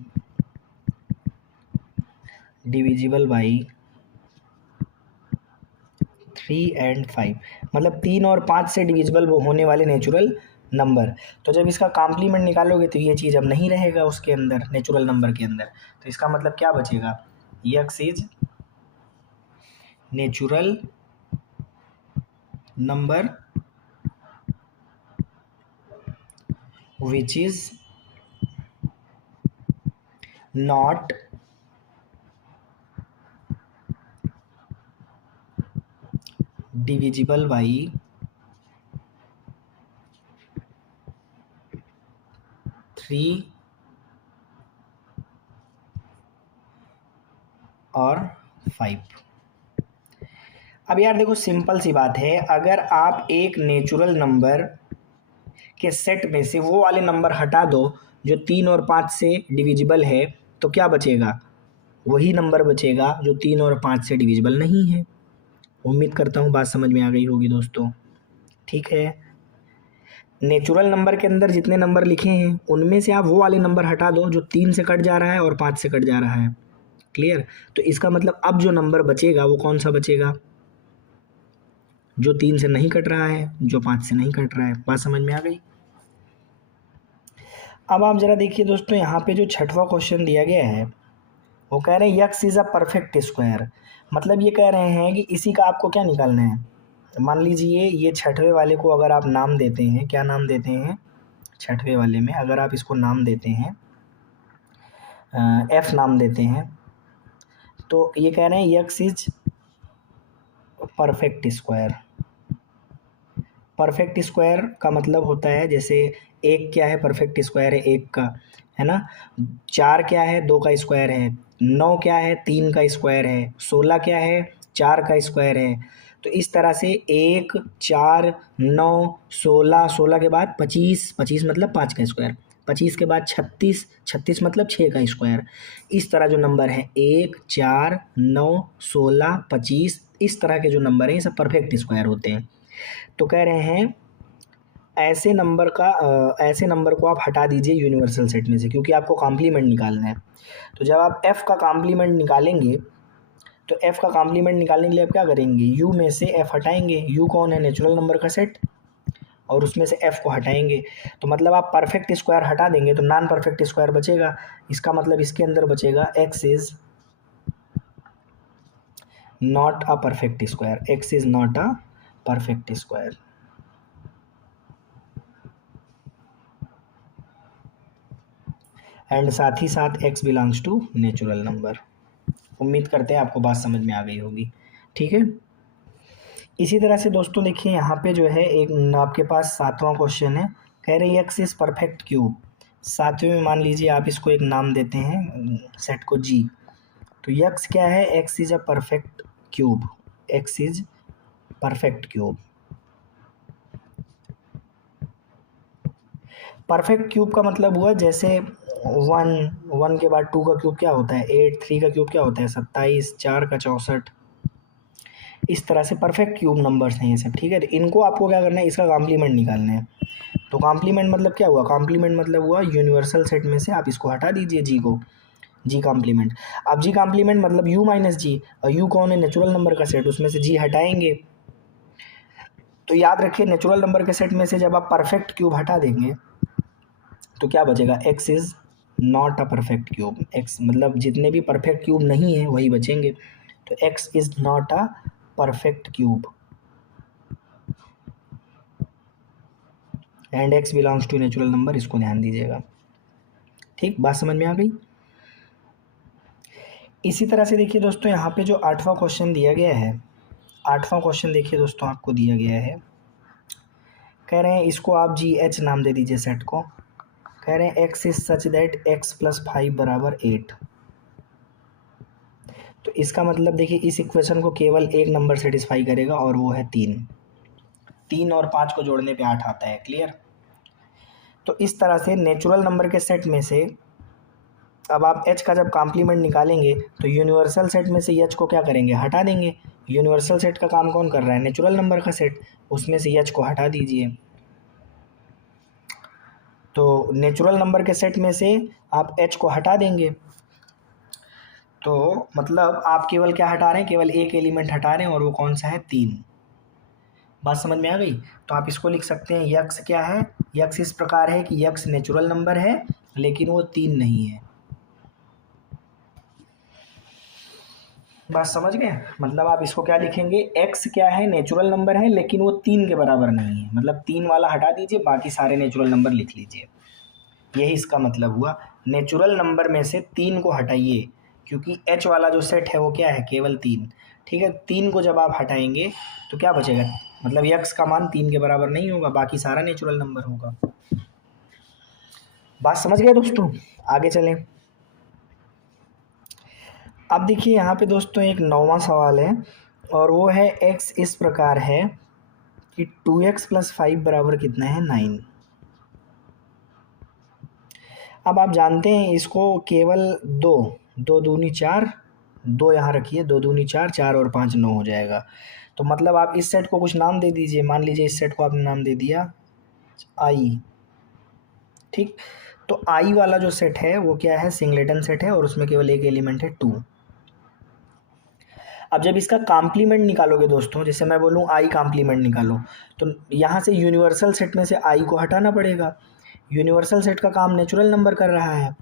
3 एंड 5, मतलब 3 और 5 से डिविजिबल वो होने वाले नेचुरल नंबर। तो जब इसका कॉम्प्लीमेंट निकालोगे तो ये चीज़ अब नहीं रहेगा उसके अंदर, नेचुरल नंबर के अंदर। तो इसका मतलब क्या बचेगा, x is natural number which is not divisible by 3 और 5। अब यार देखो, सिंपल सी बात है, अगर आप एक नेचुरल नंबर के सेट में से वो वाले नंबर हटा दो जो 3 और 5 से डिविजिबल है, तो क्या बचेगा, वही नंबर बचेगा जो 3 और 5 से डिविजिबल नहीं है। उम्मीद करता हूँ बात समझ में आ गई होगी दोस्तों। ठीक है, नेचुरल नंबर के अंदर जितने नंबर लिखे हैं उनमें से आप वो वाले नंबर हटा दो जो 3 से कट जा रहा है और 5 से कट जा रहा है। क्लियर? तो इसका मतलब अब जो नंबर बचेगा वो कौन सा बचेगा, जो 3 से नहीं कट रहा है, जो 5 से नहीं कट रहा है। बात समझ में आ गई? अब आप ज़रा देखिए दोस्तों, यहाँ पे जो छठवां क्वेश्चन दिया गया है वो कह रहे हैं x is a perfect square, मतलब ये कह रहे हैं कि इसी का आपको क्या निकालना है। मान लीजिए ये छठवें वाले को अगर आप नाम देते हैं, क्या नाम देते हैं, छठवें वाले में अगर आप इसको नाम देते हैं एफ नाम देते हैं, तो ये कह रहे हैं x is perfect square. Perfect square का मतलब होता है, जैसे एक क्या है, परफेक्ट स्क्वायर है एक का, है ना, 4 क्या है, 2 का स्क्वायर है, 9 क्या है, 3 का स्क्वायर है, 16 क्या है, 4 का स्क्वायर है। तो इस तरह से 1 4 9 16, 16 के बाद 25, 25 मतलब 5 का स्क्वायर, 25 के बाद 36, 36 मतलब 6 का स्क्वायर। इस तरह जो नंबर है 1 4 9 16 25, इस तरह के जो नंबर हैं ये सब परफेक्ट स्क्वायर होते हैं। तो कह रहे हैं ऐसे नंबर को आप हटा दीजिए यूनिवर्सल सेट में से, क्योंकि आपको कॉम्प्लीमेंट निकालना है। तो जब आप f का कॉम्प्लीमेंट निकालेंगे, तो f का कॉम्प्लीमेंट निकालने के लिए आप क्या करेंगे, u में से f हटाएंगे, u कौन है, नेचुरल नंबर का सेट, और उसमें से f को हटाएंगे। तो मतलब आप परफेक्ट स्क्वायर हटा देंगे तो नॉन परफेक्ट स्क्वायर बचेगा। इसका मतलब इसके अंदर बचेगा x is not a perfect square, x is not a perfect square. And साथ ही साथ x belongs to natural number. उम्मीद करते हैं आपको बात समझ में आ गई होगी। ठीक है, इसी तरह से दोस्तों देखिए यहाँ पे जो है एक आपके पास 7वां क्वेश्चन है, कह रहे x इज परफेक्ट क्यूब। 7वें में मान लीजिए आप इसको एक नाम देते हैं सेट को g। तो x क्या है, x is a perfect cube, x is perfect cube. Perfect cube का मतलब हुआ जैसे 1 के बाद 2 का क्यूब क्या होता है 8, 3 का क्यूब क्या होता है 27, 4 का 64। इस तरह से परफेक्ट क्यूब नंबर्स हैं ये सब। ठीक है, इनको आपको क्या करना है, इसका कॉम्प्लीमेंट निकालना है। तो कॉम्प्लीमेंट मतलब क्या हुआ, कॉम्प्लीमेंट मतलब हुआ यूनिवर्सल सेट में से आप इसको हटा दीजिए जी को, जी कॉम्प्लीमेंट। अब जी कॉम्प्लीमेंट मतलब यू माइनस जी, और यू कौन है, नेचुरल नंबर का सेट, उसमें से जी हटाएंगे। तो याद रखिए नेचुरल नंबर के सेट में से जब आप परफेक्ट क्यूब हटा देंगे तो क्या बचेगा, x is not a perfect cube. X मतलब जितने भी परफेक्ट क्यूब नहीं है वही बचेंगे। तो x is not a perfect cube and x belongs to natural number, इसको ध्यान दीजिएगा। ठीक, बात समझ में आ गई। इसी तरह से देखिए दोस्तों यहाँ पे जो 8वां क्वेश्चन दिया गया है, 8वां क्वेश्चन देखिए दोस्तों आपको दिया गया है, कह रहे हैं इसको आप जी एच नाम दे दीजिए सेट को। कह रहे हैं x is such that x plus 5 बराबर 8। तो इसका मतलब देखिए इस इक्वेशन को केवल एक नंबर सेटिस्फाई करेगा और वो है 3। 3 और 5 को जोड़ने पे 8 आता है। क्लियर। तो इस तरह से नेचुरल नंबर के सेट में से अब आप h का जब कॉम्प्लीमेंट निकालेंगे तो यूनिवर्सल सेट में से h को क्या करेंगे, हटा देंगे। यूनिवर्सल सेट का काम कौन कर रहा है, नेचुरल नंबर का सेट, उसमें से h को हटा दीजिए। तो नेचुरल नंबर के सेट में से आप h को हटा देंगे, तो मतलब आप केवल क्या हटा रहे हैं, केवल एक एलिमेंट हटा रहे हैं और वो कौन सा है, 3। बात समझ में आ गई। तो आप इसको लिख सकते हैं यक्स क्या है, यक्स इस प्रकार है कि यक्स नेचुरल नंबर है लेकिन वो 3 नहीं है। बात समझ गए। मतलब आप इसको क्या लिखेंगे, x क्या है, नेचुरल नंबर है लेकिन वो 3 के बराबर नहीं है। मतलब 3 वाला हटा दीजिए, बाकी सारे नेचुरल नंबर लिख लीजिए। यही इसका मतलब हुआ, नेचुरल नंबर में से 3 को हटाइए, क्योंकि h वाला जो सेट है वो क्या है, केवल 3। ठीक है, 3 को जब आप हटाएंगे तो क्या बचेगा, मतलब x का मान 3 के बराबर नहीं होगा, बाकी सारा नेचुरल नंबर होगा। बात समझ गए दोस्तों। आगे चलें। अब देखिए यहाँ पे दोस्तों एक 9वां सवाल है और वो है x इस प्रकार है कि 2x प्लस 5 बराबर कितना है, 9। अब आप जानते हैं इसको केवल दो, दो दूनी 4, 2 यहाँ रखिए, 2 दूनी 4, 4 और 5 9 हो जाएगा। तो मतलब आप इस सेट को कुछ नाम दे दीजिए। मान लीजिए इस सेट को आपने नाम दे दिया आई। ठीक, तो आई वाला जो सेट है वो क्या है, सिंगलेटन सेट है और उसमें केवल एक एलिमेंट है 2। अब जब इसका कॉम्प्लीमेंट निकालोगे दोस्तों, जैसे मैं बोलूँ आई कॉम्प्लीमेंट निकालो, तो यहाँ से यूनिवर्सल सेट में से आई को हटाना पड़ेगा। यूनिवर्सल सेट का काम नेचुरल नंबर कर रहा है,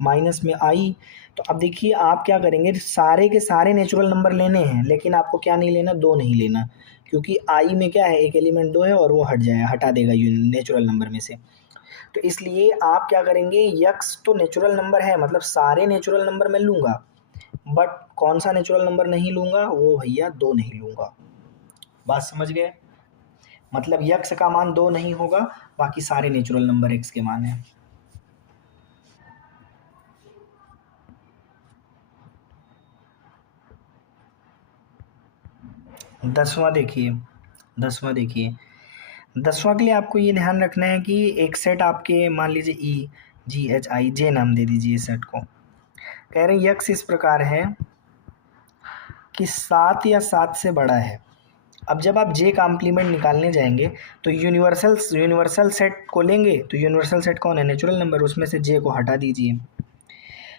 माइनस में आई। तो अब देखिए आप क्या करेंगे, सारे के सारे नेचुरल नंबर लेने हैं लेकिन आपको क्या नहीं लेना, 2 नहीं लेना, क्योंकि आई में क्या है, एक एलिमेंट 2 है और वो हट जाएगा, हटा देगा नेचुरल नंबर में से। तो इसलिए आप क्या करेंगे, यक्स तो नेचुरल नंबर है, मतलब सारे नेचुरल नंबर मैं लूँगा, बट कौन सा नेचुरल नंबर नहीं लूँगा, वो भैया 2 नहीं लूँगा। बात समझ गए। मतलब यक्स का मान 2 नहीं होगा, बाकी सारे नेचुरल नंबर एक्स के मान है। दसवां देखिए, 10वां के लिए आपको ये ध्यान रखना है कि एक सेट आपके मान लीजिए ई जी एच आई जे नाम दे दीजिए सेट को। कह रहे हैं यक्स इस प्रकार है कि 7 या 7 से बड़ा है। अब जब आप जे कॉम्प्लीमेंट निकालने जाएंगे तो यूनिवर्सल सेट को लेंगे, तो यूनिवर्सल सेट कौन है, नेचुरल नंबर, उसमें से जे को हटा दीजिए।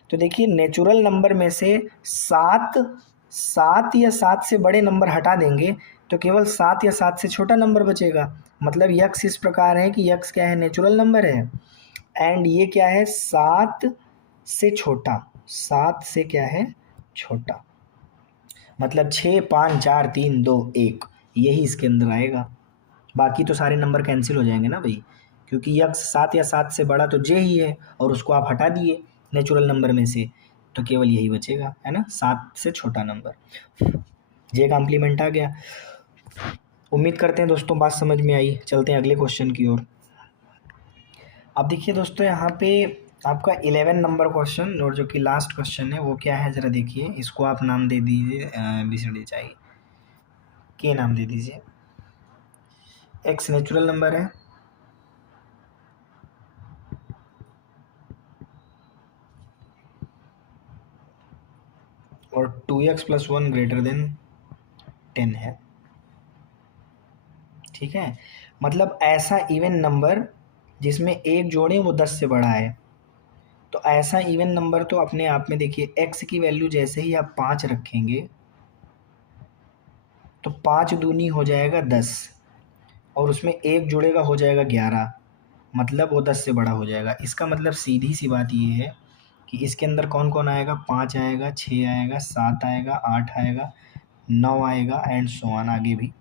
तो देखिए नेचुरल नंबर में से 7 या 7 से बड़े नंबर हटा देंगे तो केवल 7 या 7 से छोटा नंबर बचेगा। मतलब यक्स इस प्रकार है कि यक्स क्या है, नेचुरल नंबर है एंड ये क्या है, 7 से छोटा, 7 से क्या है, छोटा। मतलब 6 5 4 3 2 1 यही इसके अंदर आएगा। बाकी तो सारे नंबर कैंसिल हो जाएंगे ना भाई, क्योंकि यक्स 7 या 7 से बड़ा तो जे ही है और उसको आप हटा दिए नेचुरल नंबर में से, तो केवल यही बचेगा, है ना, 7 से छोटा नंबर। जे कॉम्प्लीमेंट आ गया। उम्मीद करते हैं दोस्तों बात समझ में आई। चलते हैं अगले क्वेश्चन की ओर। अब देखिए दोस्तों यहाँ पे आपका 11 नंबर क्वेश्चन और जो कि लास्ट क्वेश्चन है वो क्या है ज़रा देखिए। इसको आप नाम दे दीजिए BCD चाहिए, के नाम दे दीजिए। एक्स नेचुरल नंबर है और 2x+1 ग्रेटर देन 10 है। ठीक है, मतलब ऐसा इवन नंबर जिसमें एक जोड़े वो 10 से बड़ा है। तो ऐसा इवन नंबर तो अपने आप में देखिए x की वैल्यू जैसे ही आप 5 रखेंगे तो 5 दूनी हो जाएगा 10 और उसमें एक जुड़ेगा हो जाएगा 11, मतलब वो 10 से बड़ा हो जाएगा। इसका मतलब सीधी सी बात ये है कि इसके अंदर कौन कौन आएगा, 5 आएगा, 6 आएगा, 7 आएगा, 8 आएगा, 9 आएगा एंड सो ऑन आगे भी।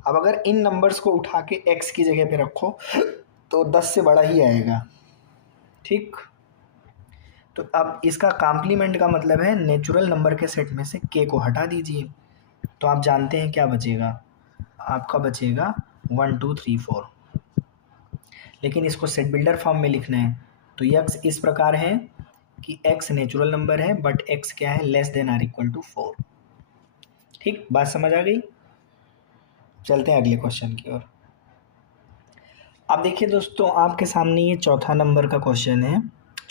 अब अगर इन नंबर्स को उठा के x की जगह पे रखो तो 10 से बड़ा ही आएगा। ठीक, तो अब इसका कॉम्प्लीमेंट का मतलब है नेचुरल नंबर के सेट में से k को हटा दीजिए, तो आप जानते हैं क्या बचेगा, आपका बचेगा 1 2 3 4। लेकिन इसको सेट बिल्डर फॉर्म में लिखना है तो यक्स इस प्रकार है कि x नेचुरल नंबर है बट x क्या है, less than or equal to 4। ठीक, बात समझ आ गई। चलते हैं अगले क्वेश्चन की ओर। अब देखिए दोस्तों आपके सामने ये चौथा नंबर का क्वेश्चन है।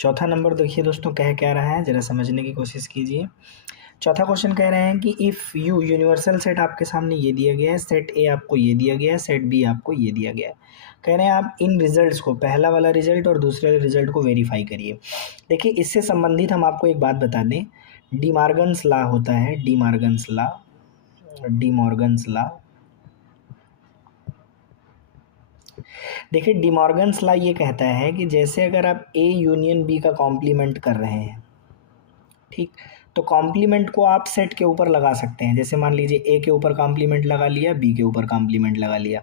चौथा नंबर देखिए दोस्तों कह क्या रहा है, ज़रा समझने की कोशिश कीजिए। चौथा क्वेश्चन कह रहे हैं कि इफ़ यू यूनिवर्सल सेट आपके सामने ये दिया गया है, सेट ए आपको ये दिया गया है, सेट बी आपको ये दिया गया है। कह रहे हैं आप इन रिजल्ट्स को, पहला वाला रिजल्ट और दूसरे वाले रिजल्ट को वेरीफाई करिए। देखिए इससे संबंधित हम आपको एक बात बता दें, डी मॉर्गन्स लॉ होता है, D Morgan's law, D Morgan's law. देखिए डी मॉर्गन्स लॉ ये कहता है कि जैसे अगर आप ए यूनियन बी का कॉम्प्लीमेंट कर रहे हैं, ठीक, तो कॉम्प्लीमेंट को आप सेट के ऊपर लगा सकते हैं। जैसे मान लीजिए ए के ऊपर कॉम्प्लीमेंट लगा लिया, बी के ऊपर कॉम्प्लीमेंट लगा लिया,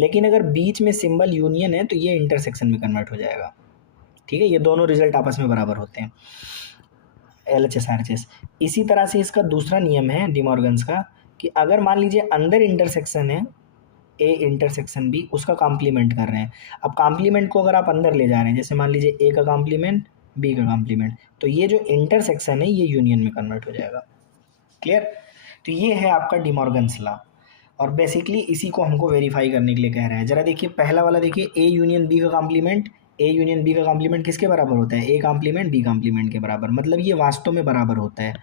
लेकिन अगर बीच में सिंबल यूनियन है तो ये इंटरसेक्शन में कन्वर्ट हो जाएगा। ठीक है, ये दोनों रिजल्ट आपस में बराबर होते हैं, LHS RHS। इसी तरह से इसका दूसरा नियम है डी मॉर्गन्स का कि अगर मान लीजिए अंदर इंटरसेक्शन है, ए इंटरसेक्शन बी, उसका कॉम्प्लीमेंट कर रहे हैं। अब कॉम्प्लीमेंट को अगर आप अंदर ले जा रहे हैं, जैसे मान लीजिए ए का कॉम्प्लीमेंट बी का कॉम्प्लीमेंट, तो ये जो इंटरसेक्शन है ये यूनियन में कन्वर्ट हो जाएगा। क्लियर, तो ये है आपका डी मॉर्गन्स लॉ और बेसिकली इसी को हमको वेरीफाई करने के लिए कह रहे हैं। जरा देखिए पहला वाला देखिए, ए यूनियन बी का कॉम्प्लीमेंट, ए यूनियन बी का कॉम्प्लीमेंट किसके बराबर होता है, ए कॉम्प्लीमेंट बी कॉम्प्लीमेंट के बराबर, मतलब ये वास्तव में बराबर होता है।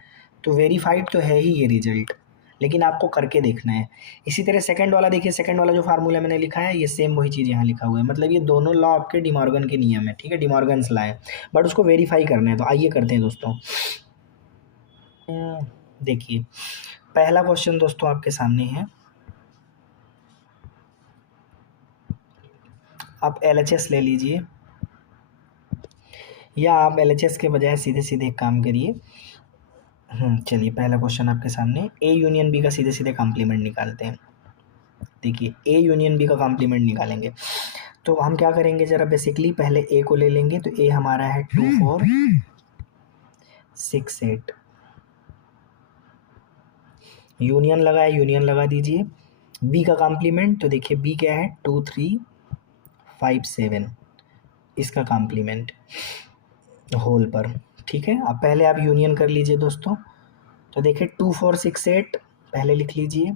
तो वेरीफाइड तो है ही ये रिजल्ट, लेकिन आपको करके देखना है। इसी तरह सेकंड वाला देखिए, सेकंड वाला जो फार्मूला मैंने लिखा है ये सेम वही चीज़ यहाँ लिखा हुआ है, मतलब ये दोनों लॉ आपके डी मॉर्गन के नियम है। ठीक है, डी मॉर्गन्स लॉ है, बट उसको वेरीफाई करना है। तो आइए करते हैं दोस्तों। देखिए पहला क्वेश्चन दोस्तों आपके सामने है, आप LHS ले लीजिए, या आप LHS के बजाय सीधे सीधे एक काम करिए। चलिए पहला क्वेश्चन आपके सामने, ए यूनियन बी का सीधे सीधे कॉम्प्लीमेंट निकालते हैं। देखिए ए यूनियन बी का कॉम्प्लीमेंट निकालेंगे तो हम क्या करेंगे, जरा बेसिकली पहले ए को ले लेंगे। तो ए हमारा है 2 4 6 8, यूनियन लगाए, यूनियन लगा दीजिए। बी का कॉम्प्लीमेंट, तो देखिए बी क्या है 2 3 5 7, इसका कॉम्प्लीमेंट होल पर। ठीक है, अब पहले आप यूनियन कर लीजिए दोस्तों। तो देखिए 2 4 6 8 पहले लिख लीजिए।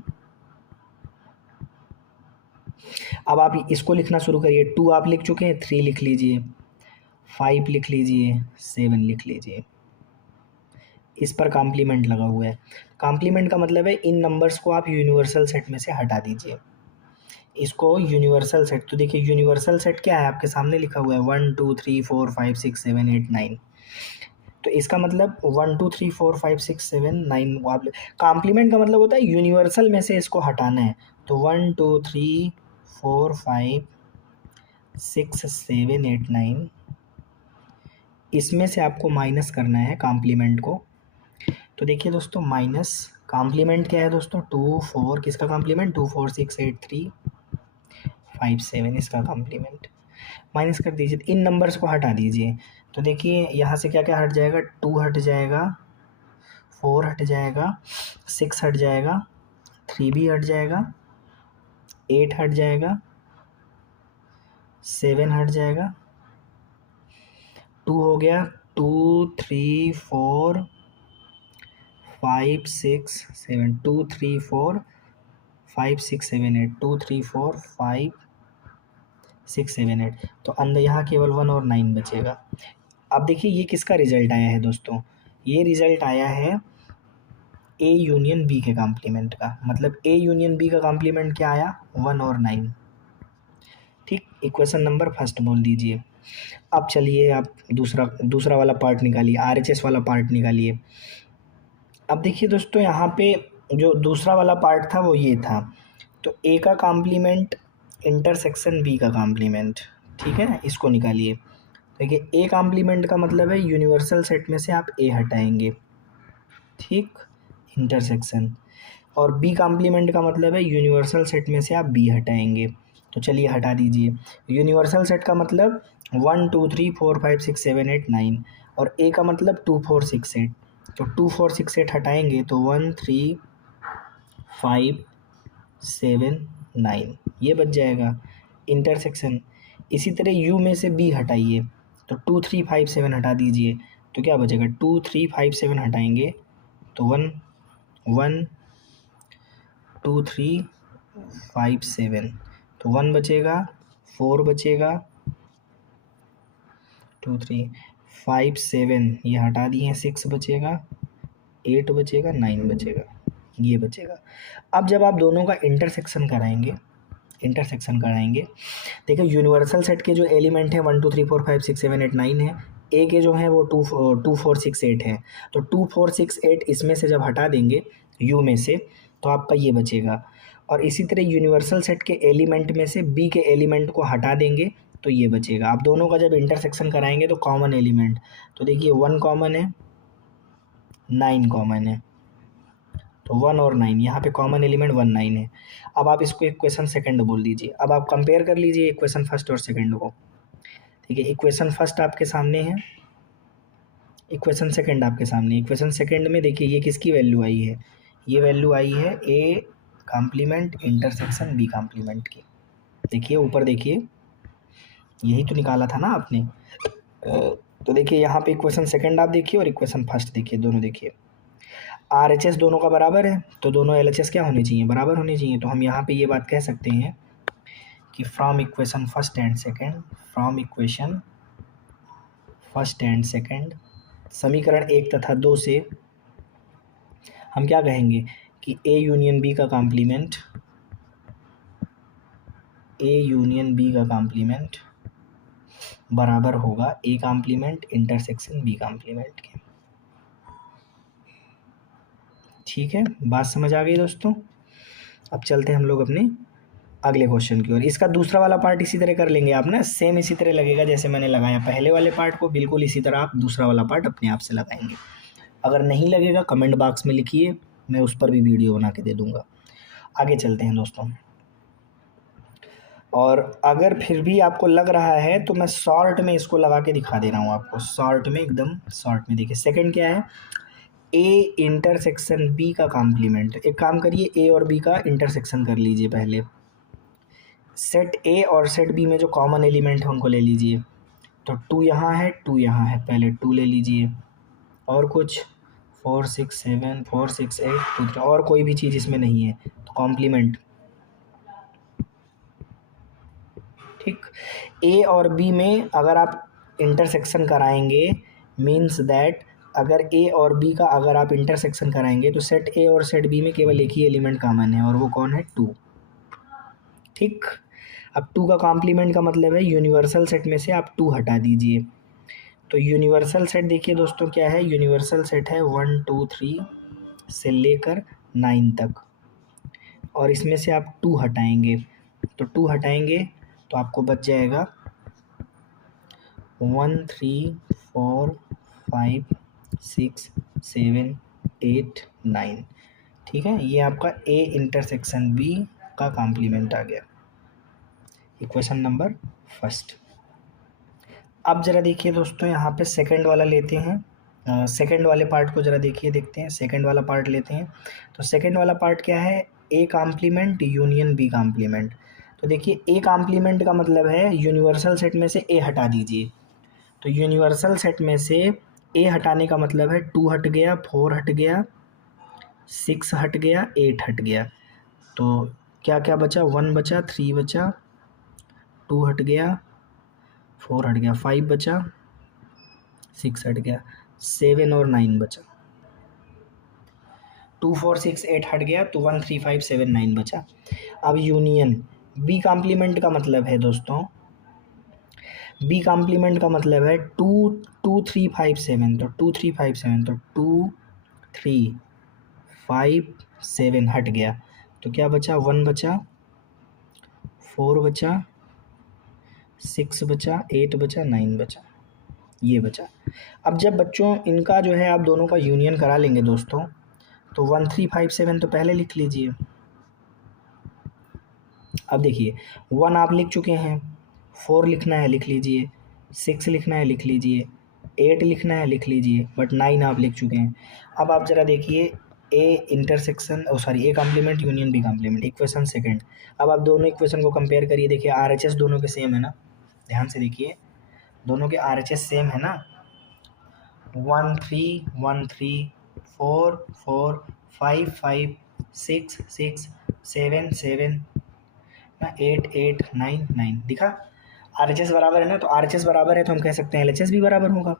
अब आप इसको लिखना शुरू करिए। 2 आप लिख चुके हैं, 3 लिख लीजिए, 5 लिख लीजिए, 7 लिख लीजिए। इस पर कॉम्प्लीमेंट लगा हुआ है। कॉम्प्लीमेंट का मतलब है इन नंबर्स को आप यूनिवर्सल सेट में से हटा दीजिए, इसको यूनिवर्सल सेट। तो देखिए यूनिवर्सल सेट क्या है, आपके सामने लिखा हुआ है 1 2 3 4 5 6 7 8 9। तो इसका मतलब 1 2 3 4 5 6 7 9 आप, कॉम्प्लीमेंट का मतलब होता है यूनिवर्सल में से इसको हटाना है। तो 1 2 3 4 5 6 7 8 9, इसमें से आपको माइनस करना है कॉम्प्लीमेंट को। तो देखिए दोस्तों माइनस कॉम्प्लीमेंट क्या है दोस्तों 2 4 किसका कॉम्प्लीमेंट 2 4 6 8 3 5 7 इसका कॉम्प्लीमेंट माइनस कर दीजिए। इन नंबर्स को हटा दीजिए तो देखिए यहाँ से क्या क्या हट जाएगा 2 हट जाएगा 4 हट जाएगा 6 हट जाएगा 3 भी हट जाएगा 8 हट जाएगा 7 हट जाएगा 2 हो गया 2 3 4 5 6 7 2 3 4 5 6 7 8 2 3 4 5 6 7 8 तो अंदर यहाँ केवल 1 और 9 बचेगा। अब देखिए ये किसका रिजल्ट आया है दोस्तों, ये रिजल्ट आया है ए यूनियन बी के कॉम्प्लीमेंट का। मतलब ए यूनियन बी का कॉम्प्लीमेंट क्या आया 1 और 9। ठीक, इक्वेशन नंबर फर्स्ट बोल दीजिए। अब चलिए आप दूसरा वाला पार्ट निकालिए, आरएचएस वाला पार्ट निकालिए। अब देखिए दोस्तों यहाँ पे जो दूसरा वाला पार्ट था वो ये था, तो ए का कॉम्प्लीमेंट इंटरसेक्शन बी का कॉम्प्लीमेंट, ठीक है, इसको निकालिए। देखिए ए कॉम्प्लीमेंट का मतलब है यूनिवर्सल सेट में से आप ए हटाएंगे, ठीक, इंटरसेक्शन, और बी कॉम्प्लीमेंट का मतलब है यूनिवर्सल सेट में से आप बी हटाएंगे। तो चलिए हटा दीजिए। यूनिवर्सल सेट का मतलब 1 2 3 4 5 6 7 8 9 और ए का मतलब 2 4 6 8। तो 2 4 6 8 हटाएंगे तो 1 3 5 7 9 ये बच जाएगा इंटरसेक्शन। इसी तरह यू में से बी हटाइए तो 2 3 5 7 हटा दीजिए तो क्या बचेगा 2 3 5 7 हटाएंगे तो 1 1 2 3 5 7 तो 1 बचेगा 4 बचेगा 2 3 5 7 ये हटा दिए 6 बचेगा 8 बचेगा 9 बचेगा, ये बचेगा। अब जब आप दोनों का इंटरसेक्शन कराएंगे देखिए यूनिवर्सल सेट के जो एलिमेंट है 1 2 3 4 5 6 7 8 9 है, ए के जो है वो 2 4 6 8 है। तो 2 4 6 8 इसमें से जब हटा देंगे यू में से तो आपका ये बचेगा। और इसी तरह यूनिवर्सल सेट के एलिमेंट में से बी के एलिमेंट को हटा देंगे तो ये बचेगा। आप दोनों का जब इंटरसेक्शन कराएंगे तो कॉमन एलिमेंट, तो देखिए 1 कॉमन है 9 कॉमन है, तो 1 और 9 यहाँ पे कॉमन एलिमेंट 1 9 है। अब आप इसको इक्वेशन सेकंड बोल दीजिए। अब आप कंपेयर कर लीजिए इक्वेशन फर्स्ट और सेकंड को। ठीक है, इक्वेशन फर्स्ट आपके सामने है, इक्वेशन सेकंड आपके सामने। इक्वेशन सेकंड में देखिए ये किसकी वैल्यू आई है, ये वैल्यू आई है A complement intersection B complement की। देखिए ऊपर देखिए, यही तो निकाला था ना आपने। तो देखिए यहाँ पे इक्वेशन सेकंड आप देखिए और इक्वेशन फर्स्ट देखिए, दोनों देखिए। RHS दोनों का बराबर है तो दोनों LHS क्या होने चाहिए, बराबर होने चाहिए। तो हम यहाँ पे ये बात कह सकते हैं कि from equation first and second समीकरण 1 तथा 2 से हम क्या कहेंगे कि ए यूनियन बी का कॉम्प्लीमेंट बराबर होगा A complement intersection B complement के। ठीक है, बात समझ आ गई दोस्तों। अब चलते हैं हम लोग अपने अगले क्वेश्चन की ओर। इसका दूसरा वाला पार्ट इसी तरह कर लेंगे आप ना, सेम इसी तरह लगेगा जैसे मैंने लगाया पहले वाले पार्ट को, बिल्कुल इसी तरह आप दूसरा वाला पार्ट अपने आप से लगाएंगे। अगर नहीं लगेगा कमेंट बॉक्स में लिखिए, मैं उस पर भी वीडियो बना के दे दूंगा। आगे चलते हैं दोस्तों। और अगर फिर भी आपको लग रहा है तो मैं शॉर्ट में इसको लगा के दिखा दे रहा हूँ आपको, शॉर्ट में, एकदम शॉर्ट में। देखिए सेकंड क्या है, ए इंटरसेक्शन बी का कॉम्प्लीमेंट। एक काम करिए ए और बी का इंटरसेक्शन कर लीजिए पहले। सेट ए और सेट बी में जो कॉमन एलिमेंट है उनको ले लीजिए। तो 2 यहाँ है 2 यहाँ है, पहले 2 ले लीजिए। और कुछ 4 6 7 4 6 8 2 3 और कोई भी चीज़ इसमें नहीं है तो कॉम्प्लीमेंट। ठीक, ए और बी में अगर आप इंटरसेक्शन कराएंगे मीन्स दैट अगर ए और बी का अगर आप इंटरसेक्शन कराएंगे तो सेट ए और सेट बी में केवल एक ही एलिमेंट कॉमन है और वो कौन है 2। ठीक, अब 2 का कॉम्प्लीमेंट का मतलब है यूनिवर्सल सेट में से आप 2 हटा दीजिए। तो यूनिवर्सल सेट देखिए दोस्तों क्या है, यूनिवर्सल सेट है 1 2 3 से लेकर 9 तक, और इसमें से आप 2 हटाएंगे तो 2 हटाएंगे तो आपको बच जाएगा 1 3 4 5 6 7 8 9। ठीक है, ये आपका A इंटरसेक्शन B का कॉम्प्लीमेंट आ गया, इक्वेशन नंबर फर्स्ट। अब ज़रा देखिए दोस्तों, यहाँ पे सेकंड वाला लेते हैं। सेकंड वाले पार्ट को ज़रा देखिए, देखते हैं सेकंड वाला पार्ट लेते हैं। तो सेकंड वाला पार्ट क्या है, A complement union B complement. तो देखिए A कॉम्प्लीमेंट का मतलब है यूनिवर्सल सेट में से A हटा दीजिए। तो यूनिवर्सल सेट में से A हटाने का मतलब है 2 हट गया, 4 हट गया, 6 हट गया, 8 हट गया। तो क्या क्या बचा, 1 बचा, 3 बचा, 2 हट गया, 4 हट गया, 5 बचा, 6 हट गया, 7 और 9 बचा। 2 4 6 8 हट गया, तो 1 3 5 7 9 बचा। अब यूनियन बी कॉम्प्लीमेंट का मतलब है दोस्तों, बी कॉम्प्लीमेंट का मतलब है 2 2 3 5 7, तो 2 3 5 7, तो 2 3 5 7 हट गया। तो क्या बचा, 1 बचा, 4 बचा, 6 बचा, 8 बचा, 9 बचा, ये बचा। अब जब बच्चों इनका जो है आप दोनों का यूनियन करा लेंगे दोस्तों, तो 1 3 5 7 तो पहले लिख लीजिए। अब देखिए 1 आप लिख चुके हैं, 4 लिखना है लिख लीजिए, 6 लिखना है लिख लीजिए, 8 लिखना है लिख लीजिए, बट 9 आप लिख चुके हैं। अब आप ज़रा देखिए A intersection A complement union B complement, equation second. अब आप दोनों इक्वेशन को कंपेयर करिए, देखिए RHS दोनों के सेम है ना, ध्यान से देखिए दोनों के RHS सेम है ना, 1 3 1 3 4 4 5 5 6 6 7 7 ना, 8 8 9 9 दिखा। RHS बराबर है ना, तो RHS बराबर है तो हम कह सकते हैं LHS भी बराबर होगा।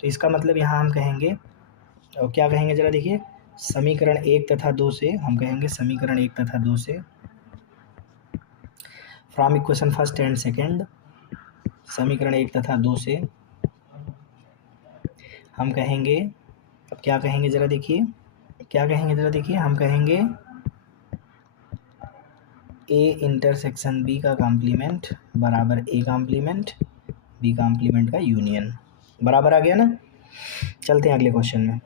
तो इसका मतलब यहाँ हम कहेंगे, और क्या कहेंगे ज़रा देखिए, समीकरण 1 तथा 2 से हम कहेंगे, समीकरण 1 तथा 2 से, from equation first and second, समीकरण 1 तथा 2 से हम कहेंगे, अब क्या कहेंगे ज़रा देखिए, क्या कहेंगे ज़रा देखिए, हम कहेंगे A इंटरसेक्शन B का कॉम्प्लीमेंट बराबर A कॉम्प्लीमेंट B कॉम्प्लीमेंट का यूनियन, बराबर आ गया ना। चलते हैं अगले क्वेश्चन में।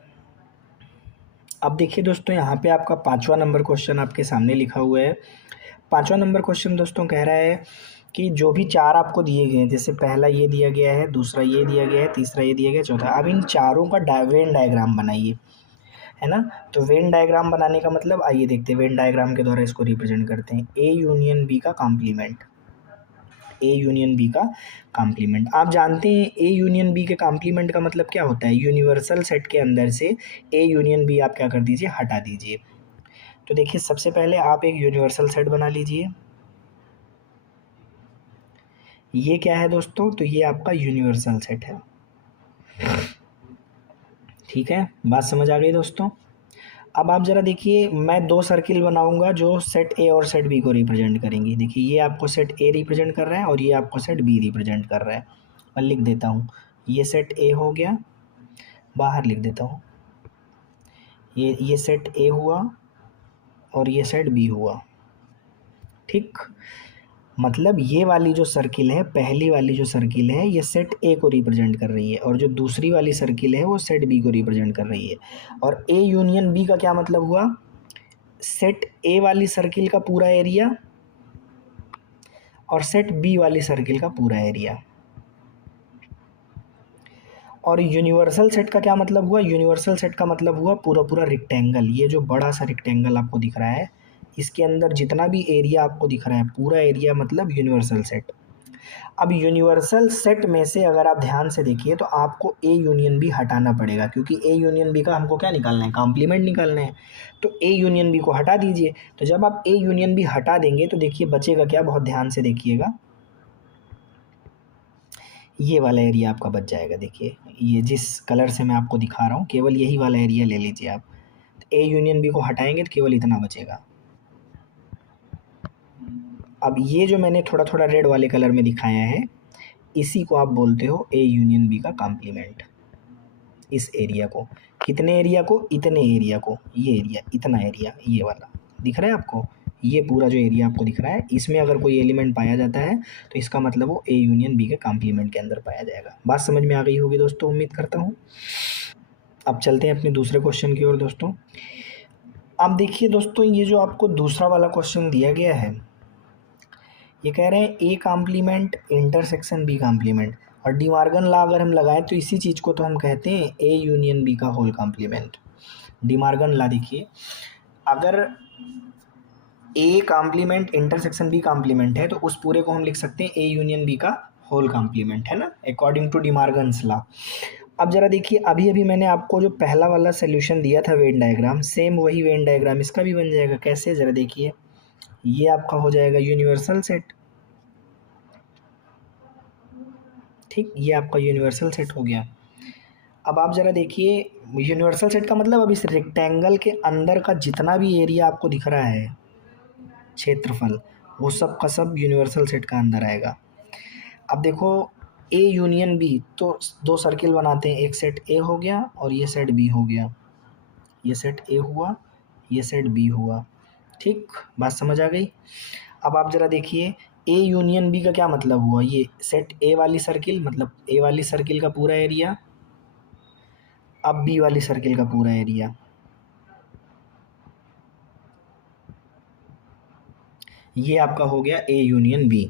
अब देखिए दोस्तों, यहाँ पे आपका 5वां नंबर क्वेश्चन आपके सामने लिखा हुआ है। 5वां नंबर क्वेश्चन दोस्तों कह रहा है कि जो भी चार आपको दिए गए हैं, जैसे पहला ये दिया गया है, दूसरा ये दिया गया है, तीसरा ये दिया गया, चौथा, अब इन चारों का वेन डायग्राम बनाइए, है ना। तो वेन डायग्राम बनाने का मतलब आइए देखते हैं, वेन डायग्राम के द्वारा इसको रिप्रेजेंट करते हैं। ए यूनियन बी का कॉम्प्लीमेंट, ए यूनियन बी का कॉम्प्लीमेंट। आप जानते हैं ए यूनियन बी के कॉम्प्लीमेंट का मतलब क्या होता है, यूनिवर्सल सेट के अंदर से ए यूनियन बी आप क्या कर दीजिए, हटा दीजिए। तो देखिए सबसे पहले आप एक यूनिवर्सल सेट बना लीजिए। ये क्या है दोस्तों, तो ये आपका यूनिवर्सल सेट है। ठीक है, बात समझ आ गई दोस्तों। अब आप ज़रा देखिए, मैं 2 सर्किल बनाऊंगा जो सेट ए और सेट बी को रिप्रेजेंट करेंगी। देखिए ये आपको सेट ए रिप्रेजेंट कर रहा है और ये आपको सेट बी रिप्रेजेंट कर रहा है। मैं लिख देता हूँ, ये सेट ए हो गया, बाहर लिख देता हूँ, ये सेट ए हुआ और ये सेट बी हुआ। ठीक, मतलब ये वाली जो सर्किल है, पहली वाली जो सर्किल है, ये सेट ए को रिप्रेजेंट कर रही है, और जो दूसरी वाली सर्किल है वो सेट बी को रिप्रेजेंट कर रही है। और ए यूनियन बी का क्या मतलब हुआ, सेट ए वाली सर्किल का पूरा एरिया और सेट बी वाली सर्किल का पूरा एरिया। और यूनिवर्सल सेट का क्या मतलब हुआ, यूनिवर्सल सेट का मतलब हुआ पूरा पूरा रेक्टेंगल। ये जो बड़ा सा रेक्टेंगल आपको दिख रहा है, इसके अंदर जितना भी एरिया आपको दिख रहा है, पूरा एरिया मतलब यूनिवर्सल सेट। अब यूनिवर्सल सेट में से अगर आप ध्यान से देखिए तो आपको ए यूनियन बी हटाना पड़ेगा, क्योंकि ए यूनियन बी का हमको क्या निकालना है, कॉम्प्लीमेंट निकालना है। तो ए यूनियन बी को हटा दीजिए। तो जब आप ए यूनियन बी हटा देंगे तो देखिए बचेगा क्या, बहुत ध्यान से देखिएगा, ये वाला एरिया आपका बच जाएगा। देखिए ये जिस कलर से मैं आपको दिखा रहा हूँ, केवल यही वाला एरिया ले लीजिए आप। तो ए यूनियन बी को हटाएंगे तो केवल इतना बचेगा। अब ये जो मैंने थोड़ा थोड़ा रेड वाले कलर में दिखाया है, इसी को आप बोलते हो ए यूनियन बी का कॉम्प्लीमेंट। इस एरिया को, कितने एरिया को, इतने एरिया को, ये एरिया, इतना एरिया, ये वाला दिख रहा है आपको, ये पूरा जो एरिया आपको दिख रहा है, इसमें अगर कोई एलिमेंट पाया जाता है तो इसका मतलब वो ए यूनियन बी के कॉम्प्लीमेंट के अंदर पाया जाएगा। बात समझ में आ गई होगी दोस्तों, उम्मीद करता हूँ। अब चलते हैं अपने दूसरे क्वेश्चन की ओर दोस्तों। अब देखिए दोस्तों, ये जो आपको दूसरा वाला क्वेश्चन दिया गया है, ये कह रहे हैं A complement intersection B complement, और डी मॉर्गन लॉ अगर हम लगाएं तो इसी चीज़ को तो हम कहते हैं ए यूनियन बी का whole complement. De Morgan law देखिए, अगर A complement intersection B complement है तो उस पूरे को हम लिख सकते हैं ए यूनियन बी का होल कॉम्प्लीमेंट, है ना, according to De Morgan's law. अब जरा देखिए, अभी अभी मैंने आपको जो पहला वाला सोल्यूशन दिया था वेन डायग्राम, सेम वही वेन डायग्राम इसका भी बन जाएगा। कैसे, जरा देखिए, ये आपका हो जाएगा यूनिवर्सल सेट, ठीक, ये आपका यूनिवर्सल सेट हो गया। अब आप ज़रा देखिए, यूनिवर्सल सेट का मतलब अब इस रेक्टेंगल के अंदर का जितना भी एरिया आपको दिख रहा है, क्षेत्रफल, वो सब का सब यूनिवर्सल सेट का अंदर आएगा। अब देखो, ए यूनियन बी, तो दो सर्किल बनाते हैं, एक सेट ए हो गया और ये सेट बी हो गया, ये सेट ए हुआ, ये सेट बी हुआ, ठीक, बात समझ आ गई। अब आप ज़रा देखिए, ए यूनियन बी का क्या मतलब हुआ, ये सेट ए वाली सर्किल, मतलब ए वाली सर्किल का पूरा एरिया, अब बी वाली सर्किल का पूरा एरिया, ये आपका हो गया ए यूनियन बी।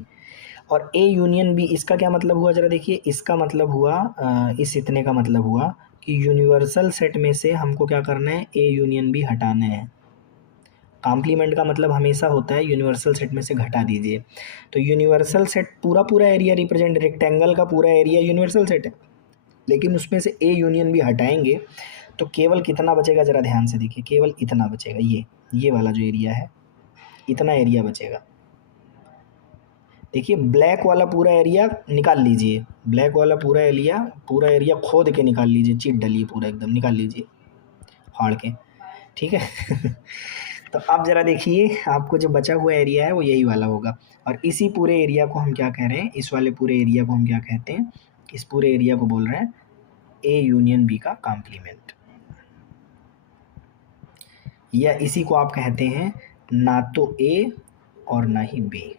और ए यूनियन बी, इसका क्या मतलब हुआ, ज़रा देखिए, इसका मतलब हुआ इस इतने का मतलब हुआ कि यूनिवर्सल सेट में से हमको क्या करना है, ए यूनियन बी हटाना है। कॉम्प्लीमेंट का मतलब हमेशा होता है यूनिवर्सल सेट में से घटा दीजिए। तो यूनिवर्सल सेट पूरा पूरा एरिया रिप्रेजेंट, रेक्टेंगल का पूरा एरिया यूनिवर्सल सेट है, लेकिन उसमें से ए यूनियन बी हटाएंगे तो केवल कितना बचेगा, ज़रा ध्यान से देखिए, केवल इतना बचेगा, ये वाला जो एरिया है, इतना एरिया बचेगा। देखिए, ब्लैक वाला पूरा एरिया निकाल लीजिए, ब्लैक वाला पूरा एरिया खोद के निकाल लीजिए, चीट डलिए, पूरा एकदम निकाल लीजिए फाड़ के, ठीक है। तो अब ज़रा देखिए, आपको जो बचा हुआ एरिया है वो यही वाला होगा, और इसी पूरे एरिया को हम क्या कह रहे हैं, इस वाले पूरे एरिया को हम क्या कहते हैं, इस पूरे एरिया को बोल रहे हैं ए यूनियन बी का कॉम्प्लीमेंट, या इसी को आप कहते हैं ना तो ए और ना ही बी,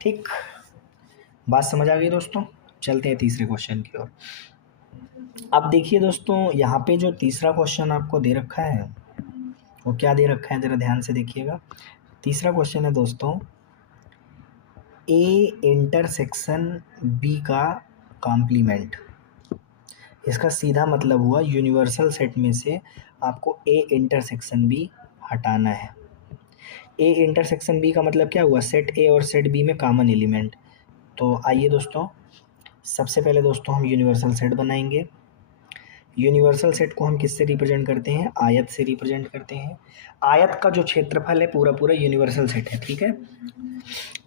ठीक, बात समझ आ गई दोस्तों। चलते हैं तीसरे क्वेश्चन की ओर। अब देखिए दोस्तों, यहाँ पे जो तीसरा क्वेश्चन आपको दे रखा है वो क्या दे रखा है, ज़रा ध्यान से देखिएगा। तीसरा क्वेश्चन है दोस्तों, ए इंटरसेक्शन बी का कॉम्प्लीमेंट। इसका सीधा मतलब हुआ यूनिवर्सल सेट में से आपको ए इंटरसेक्शन बी हटाना है। ए इंटरसेक्शन बी का मतलब क्या हुआ, सेट ए और सेट बी में कॉमन एलिमेंट। तो आइए दोस्तों, सबसे पहले दोस्तों हम यूनिवर्सल सेट बनाएंगे। यूनिवर्सल सेट को हम किससे रिप्रेजेंट करते हैं, आयत से रिप्रेजेंट करते हैं। आयत का जो क्षेत्रफल है पूरा पूरा यूनिवर्सल सेट है, ठीक है।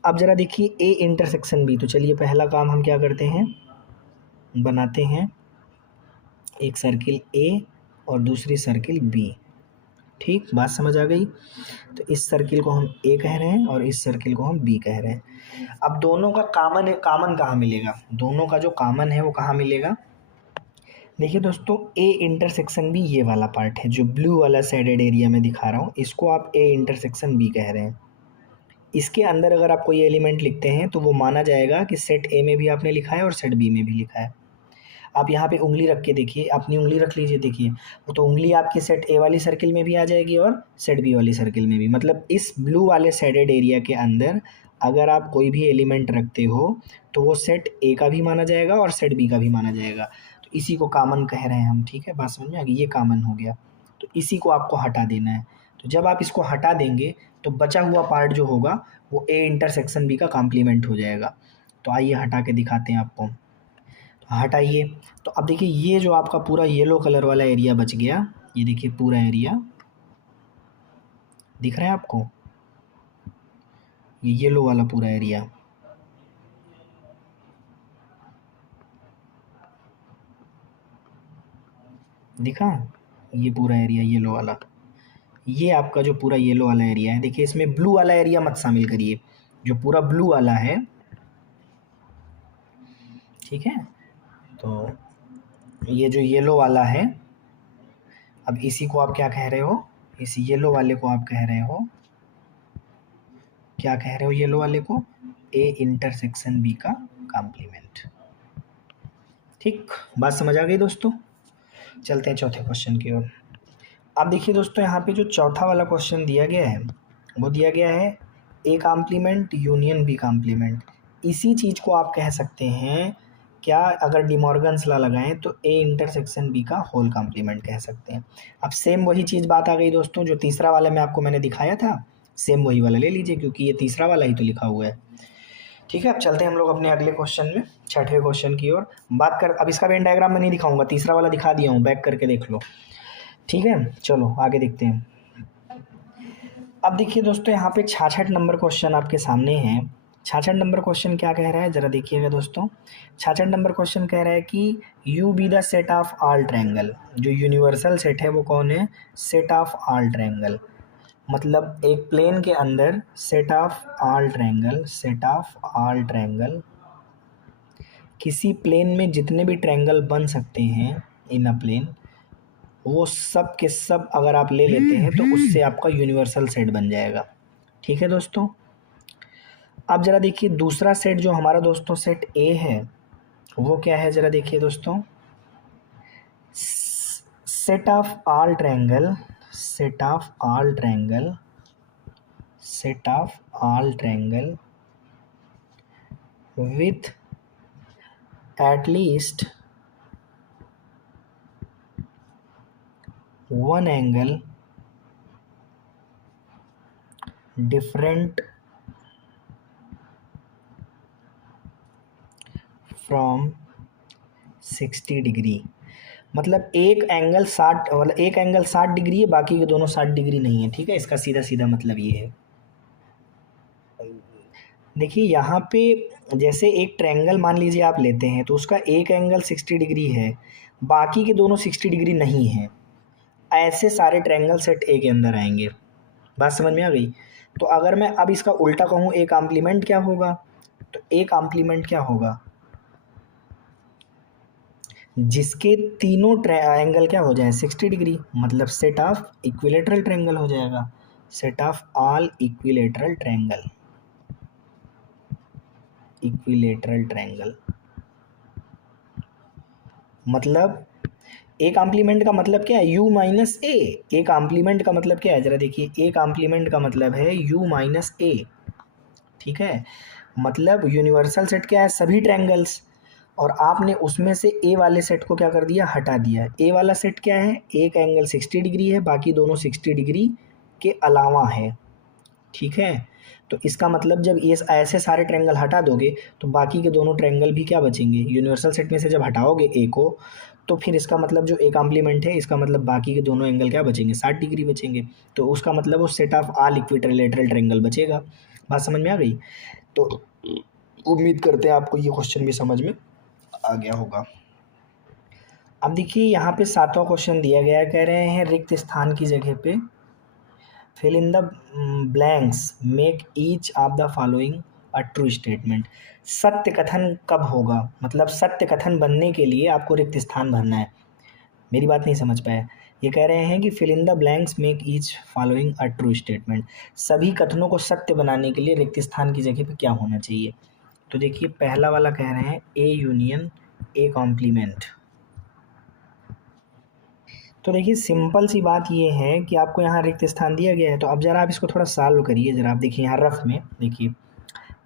अब ज़रा देखिए, ए इंटरसेक्शन बी, तो चलिए पहला काम हम क्या करते हैं, बनाते हैं एक सर्किल ए और दूसरी सर्किल बी, ठीक, बात समझ आ गई। तो इस सर्किल को हम ए कह रहे हैं और इस सर्किल को हम बी कह रहे हैं। अब दोनों का कामन कहाँ मिलेगा, दोनों का जो कामन है वो कहाँ मिलेगा, देखिए दोस्तों, ए इंटरसेक्शन बी ये वाला पार्ट है जो ब्लू वाला शेडेड एरिया में दिखा रहा हूँ, इसको आप ए इंटरसेक्शन बी कह रहे हैं। इसके अंदर अगर आप कोई एलिमेंट लिखते हैं तो वो माना जाएगा कि सेट ए में भी आपने लिखा है और सेट बी में भी लिखा है। आप यहाँ पे उंगली रख के देखिए, अपनी उंगली रख लीजिए, देखिए वो तो उंगली आपकी सेट ए वाली सर्किल में भी आ जाएगी और सेट बी वाली सर्किल में भी, मतलब इस ब्लू वाले शेडेड एरिया के अंदर अगर आप कोई भी एलिमेंट रखते हो तो वो सेट ए का भी माना जाएगा और सेट बी का भी माना जाएगा। तो इसी को कॉमन कह रहे हैं हम, ठीक है, बात समझ में आ गई, ये कॉमन हो गया। तो इसी को आपको हटा देना है। तो जब आप इसको हटा देंगे तो बचा हुआ पार्ट जो होगा वो ए इंटरसेक्शन बी का कॉम्प्लीमेंट हो जाएगा। तो आइए हटा के दिखाते हैं आपको। तो हटाइए, तो अब देखिए, ये जो आपका पूरा येलो कलर वाला एरिया बच गया, ये देखिए पूरा एरिया दिख रहा है आपको, ये येलो वाला पूरा एरिया, दिखा, ये पूरा एरिया येलो वाला, ये आपका जो पूरा येलो वाला एरिया है। देखिए, इसमें ब्लू वाला एरिया मत शामिल करिए, जो पूरा ब्लू वाला है, ठीक है। तो ये जो येलो वाला है, अब इसी को आप क्या कह रहे हो, इस येलो वाले को आप कह रहे हो, क्या कह रहे हो येलो वाले को, ए इंटरसेक्शन बी का कॉम्प्लीमेंट, ठीक, बात समझ आ गई दोस्तों। चलते हैं चौथे क्वेश्चन की ओर। अब देखिए दोस्तों, यहाँ पे जो चौथा वाला क्वेश्चन दिया गया है वो दिया गया है A complement union B complement. इसी चीज़ को आप कह सकते हैं क्या, अगर डिमॉर्गन्स लॉ लगाएं तो ए इंटरसेक्शन बी का होल कॉम्प्लीमेंट कह सकते हैं। अब सेम वही चीज़ बात आ गई दोस्तों, जो तीसरा वाला में आपको मैंने दिखाया था, सेम वही वाला ले लीजिए क्योंकि ये तीसरा वाला ही तो लिखा हुआ है। ठीक है, अब चलते हैं हम लोग अपने अगले क्वेश्चन में, छठवें क्वेश्चन की ओर। बात कर, अब इसका वेन डायग्राम मैं नहीं दिखाऊंगा, तीसरा वाला दिखा दिया हूँ, बैक करके देख लो। ठीक है, चलो आगे देखते हैं। अब देखिए दोस्तों, यहाँ पे 66 नंबर क्वेश्चन आपके सामने है। 66 नंबर क्वेश्चन क्या कह रहा है, ज़रा देखिएगा दोस्तों। 66 नंबर क्वेश्चन कह रहा है कि you be the set of all triangle. जो यूनिवर्सल सेट है वो कौन है, सेट ऑफ ऑल ट्रायंगल। मतलब एक प्लेन के अंदर set of all triangle, set of all triangle, किसी प्लेन में जितने भी ट्रायंगल बन सकते हैं इन अ प्लेन, वो सब के सब अगर आप ले लेते हैं तो उससे आपका यूनिवर्सल सेट बन जाएगा। ठीक है दोस्तों। अब ज़रा देखिए दूसरा सेट जो हमारा दोस्तों सेट ए है वो क्या है, ज़रा देखिए दोस्तों। Set of all triangle, set of all triangle, set of all triangle with at least one angle different from 60 degree. मतलब एक एंगल 60, मतलब एक एंगल 60 डिग्री है, बाकी के दोनों 60 डिग्री नहीं है। ठीक है, इसका सीधा सीधा मतलब ये है। देखिए यहाँ पे जैसे एक ट्रायंगल मान लीजिए आप लेते हैं तो उसका एक एंगल 60 डिग्री है, बाकी के दोनों 60 डिग्री नहीं है। ऐसे सारे ट्रायंगल सेट ए के अंदर आएंगे। बात समझ में आ गई। तो अगर मैं अब इसका उल्टा कहूँ, ए कॉम्प्लीमेंट क्या होगा, तो ए कॉम्प्लीमेंट क्या होगा, जिसके तीनों एंगल क्या हो जाए 60 डिग्री, मतलब सेट ऑफ इक्विलेटरल ट्रायंगल हो जाएगा, set of all equilateral triangle, equilateral triangle. मतलब ए कॉम्प्लीमेंट का मतलब क्या है, u minus A. A complement का मतलब क्या है, ज़रा देखिए, ए कॉम्प्लीमेंट का मतलब है u माइनस ए। ठीक है, मतलब यूनिवर्सल सेट क्या है, सभी ट्रायंगल्स, और आपने उसमें से ए वाले सेट को क्या कर दिया, हटा दिया। ए वाला सेट क्या है, एक एंगल 60 डिग्री है, बाकी दोनों 60 डिग्री के अलावा है। ठीक है, तो इसका मतलब जब ये ऐसे सारे ट्रायंगल हटा दोगे तो बाकी के दोनों ट्रायंगल भी क्या बचेंगे, यूनिवर्सल सेट में से जब हटाओगे ए को, तो फिर इसका मतलब जो ए कॉम्प्लीमेंट है, इसका मतलब बाकी के दोनों एंगल क्या बचेंगे, 60 डिग्री बचेंगे। तो उसका मतलब वो set of all equilateral triangle बचेगा। बात समझ में आ गई। तो उम्मीद करते हैं आपको ये क्वेश्चन भी समझ में आ गया होगा। अब देखिए यहाँ पे 7वां क्वेश्चन दिया गया है, कह रहे हैं रिक्त स्थान की जगह पे fill in the blanks, make each of the following a true statement. सत्य कथन कब होगा, मतलब सत्य कथन बनने के लिए आपको रिक्त स्थान भरना है। मेरी बात नहीं समझ पाया। ये कह रहे हैं कि fill in the blanks, make each following a true statement. सभी कथनों को सत्य बनाने के लिए रिक्त स्थान की जगह पे क्या होना चाहिए। तो देखिए पहला वाला कह रहे हैं ए यूनियन ए कॉम्प्लीमेंट। तो देखिए सिंपल सी बात ये है कि आपको यहाँ रिक्त स्थान दिया गया है, तो अब ज़रा आप इसको थोड़ा सॉल्व करिए। ज़रा आप देखिए यहाँ रफ में देखिए,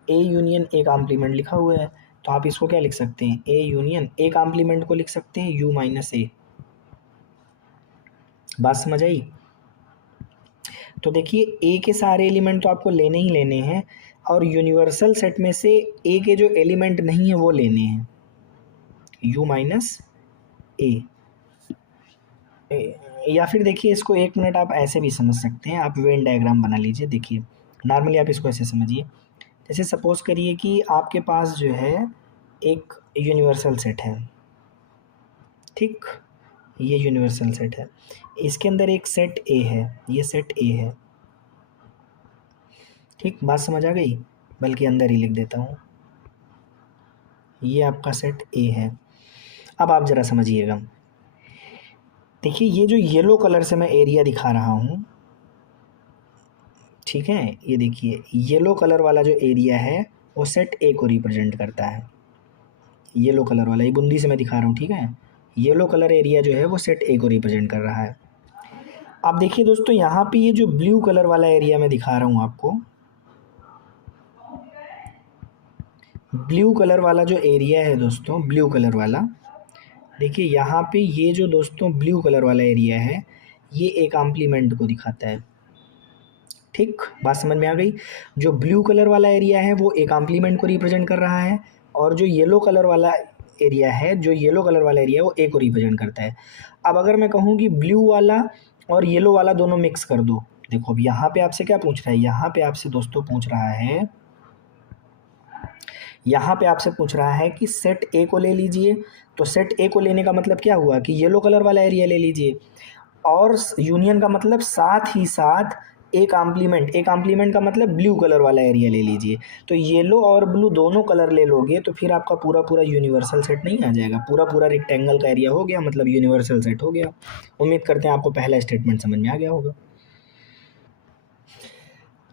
ए यूनियन ए कॉम्प्लीमेंट लिखा हुआ है, तो आप इसको क्या लिख सकते हैं, ए यूनियन ए कॉम्प्लीमेंट को लिख सकते हैं यू माइनस ए। बात समझ आई। तो देखिए ए के सारे एलिमेंट तो आपको लेने ही लेने हैं, और यूनिवर्सल सेट में से ए के जो एलिमेंट नहीं है वो लेने हैं, यू माइनस ए। या फिर देखिए इसको एक मिनट आप ऐसे भी समझ सकते हैं, आप वेन डायग्राम बना लीजिए। देखिए नॉर्मली आप इसको ऐसे समझिए, जैसे सपोज़ करिए कि आपके पास जो है एक यूनिवर्सल सेट है। ठीक, ये यूनिवर्सल सेट है, इसके अंदर एक सेट ए है, ये सेट ए है। ठीक, बात समझ आ गई, बल्कि अंदर ही लिख देता हूँ, ये आपका सेट ए है। अब आप ज़रा समझिएगा, देखिए ये जो येलो कलर से मैं एरिया दिखा रहा हूँ, ठीक है, ये देखिए येलो कलर वाला जो एरिया है वो सेट ए को रिप्रेजेंट करता है। येलो कलर वाला, ये बूंदी से मैं दिखा रहा हूँ, ठीक है, येलो कलर एरिया जो है वो सेट ए को रिप्रेजेंट कर रहा है। अब देखिए दोस्तों, यहाँ पे ये जो ब्लू कलर वाला एरिया मैं दिखा रहा हूँ आपको, ब्लू कलर वाला जो एरिया है दोस्तों, ब्लू कलर वाला, देखिए यहाँ पे ये जो दोस्तों ब्लू कलर वाला एरिया है, ये एक कॉम्प्लीमेंट को दिखाता है। ठीक, बात समझ में आ गई। जो ब्लू कलर वाला एरिया है वो ए कॉम्प्लीमेंट को रिप्रेजेंट कर रहा है, और जो येलो कलर वाला एरिया है, जो येलो कलर वाला एरिया है वो ए को रिप्रेजेंट करता है। अब अगर मैं कहूँ कि ब्लू वाला और येलो वाला दोनों मिक्स कर दो, देखो अब यहाँ पे आपसे क्या पूछ रहा है, यहाँ पे आपसे दोस्तों पूछ रहा है, यहाँ पे आपसे पूछ रहा है कि सेट ए को ले लीजिए। तो सेट ए को लेने का मतलब क्या हुआ कि येलो कलर वाला एरिया ले लीजिए, और यूनियन का मतलब साथ ही साथ ए कॉम्प्लीमेंट का मतलब ब्लू कलर वाला एरिया ले लीजिए। तो येलो और ब्लू दोनों कलर ले लोगे तो फिर आपका पूरा पूरा यूनिवर्सल सेट नहीं आ जाएगा, पूरा पूरा रेक्टेंगल का एरिया हो गया, मतलब यूनिवर्सल सेट हो गया। उम्मीद करते हैं आपको पहला स्टेटमेंट समझ में आ गया होगा।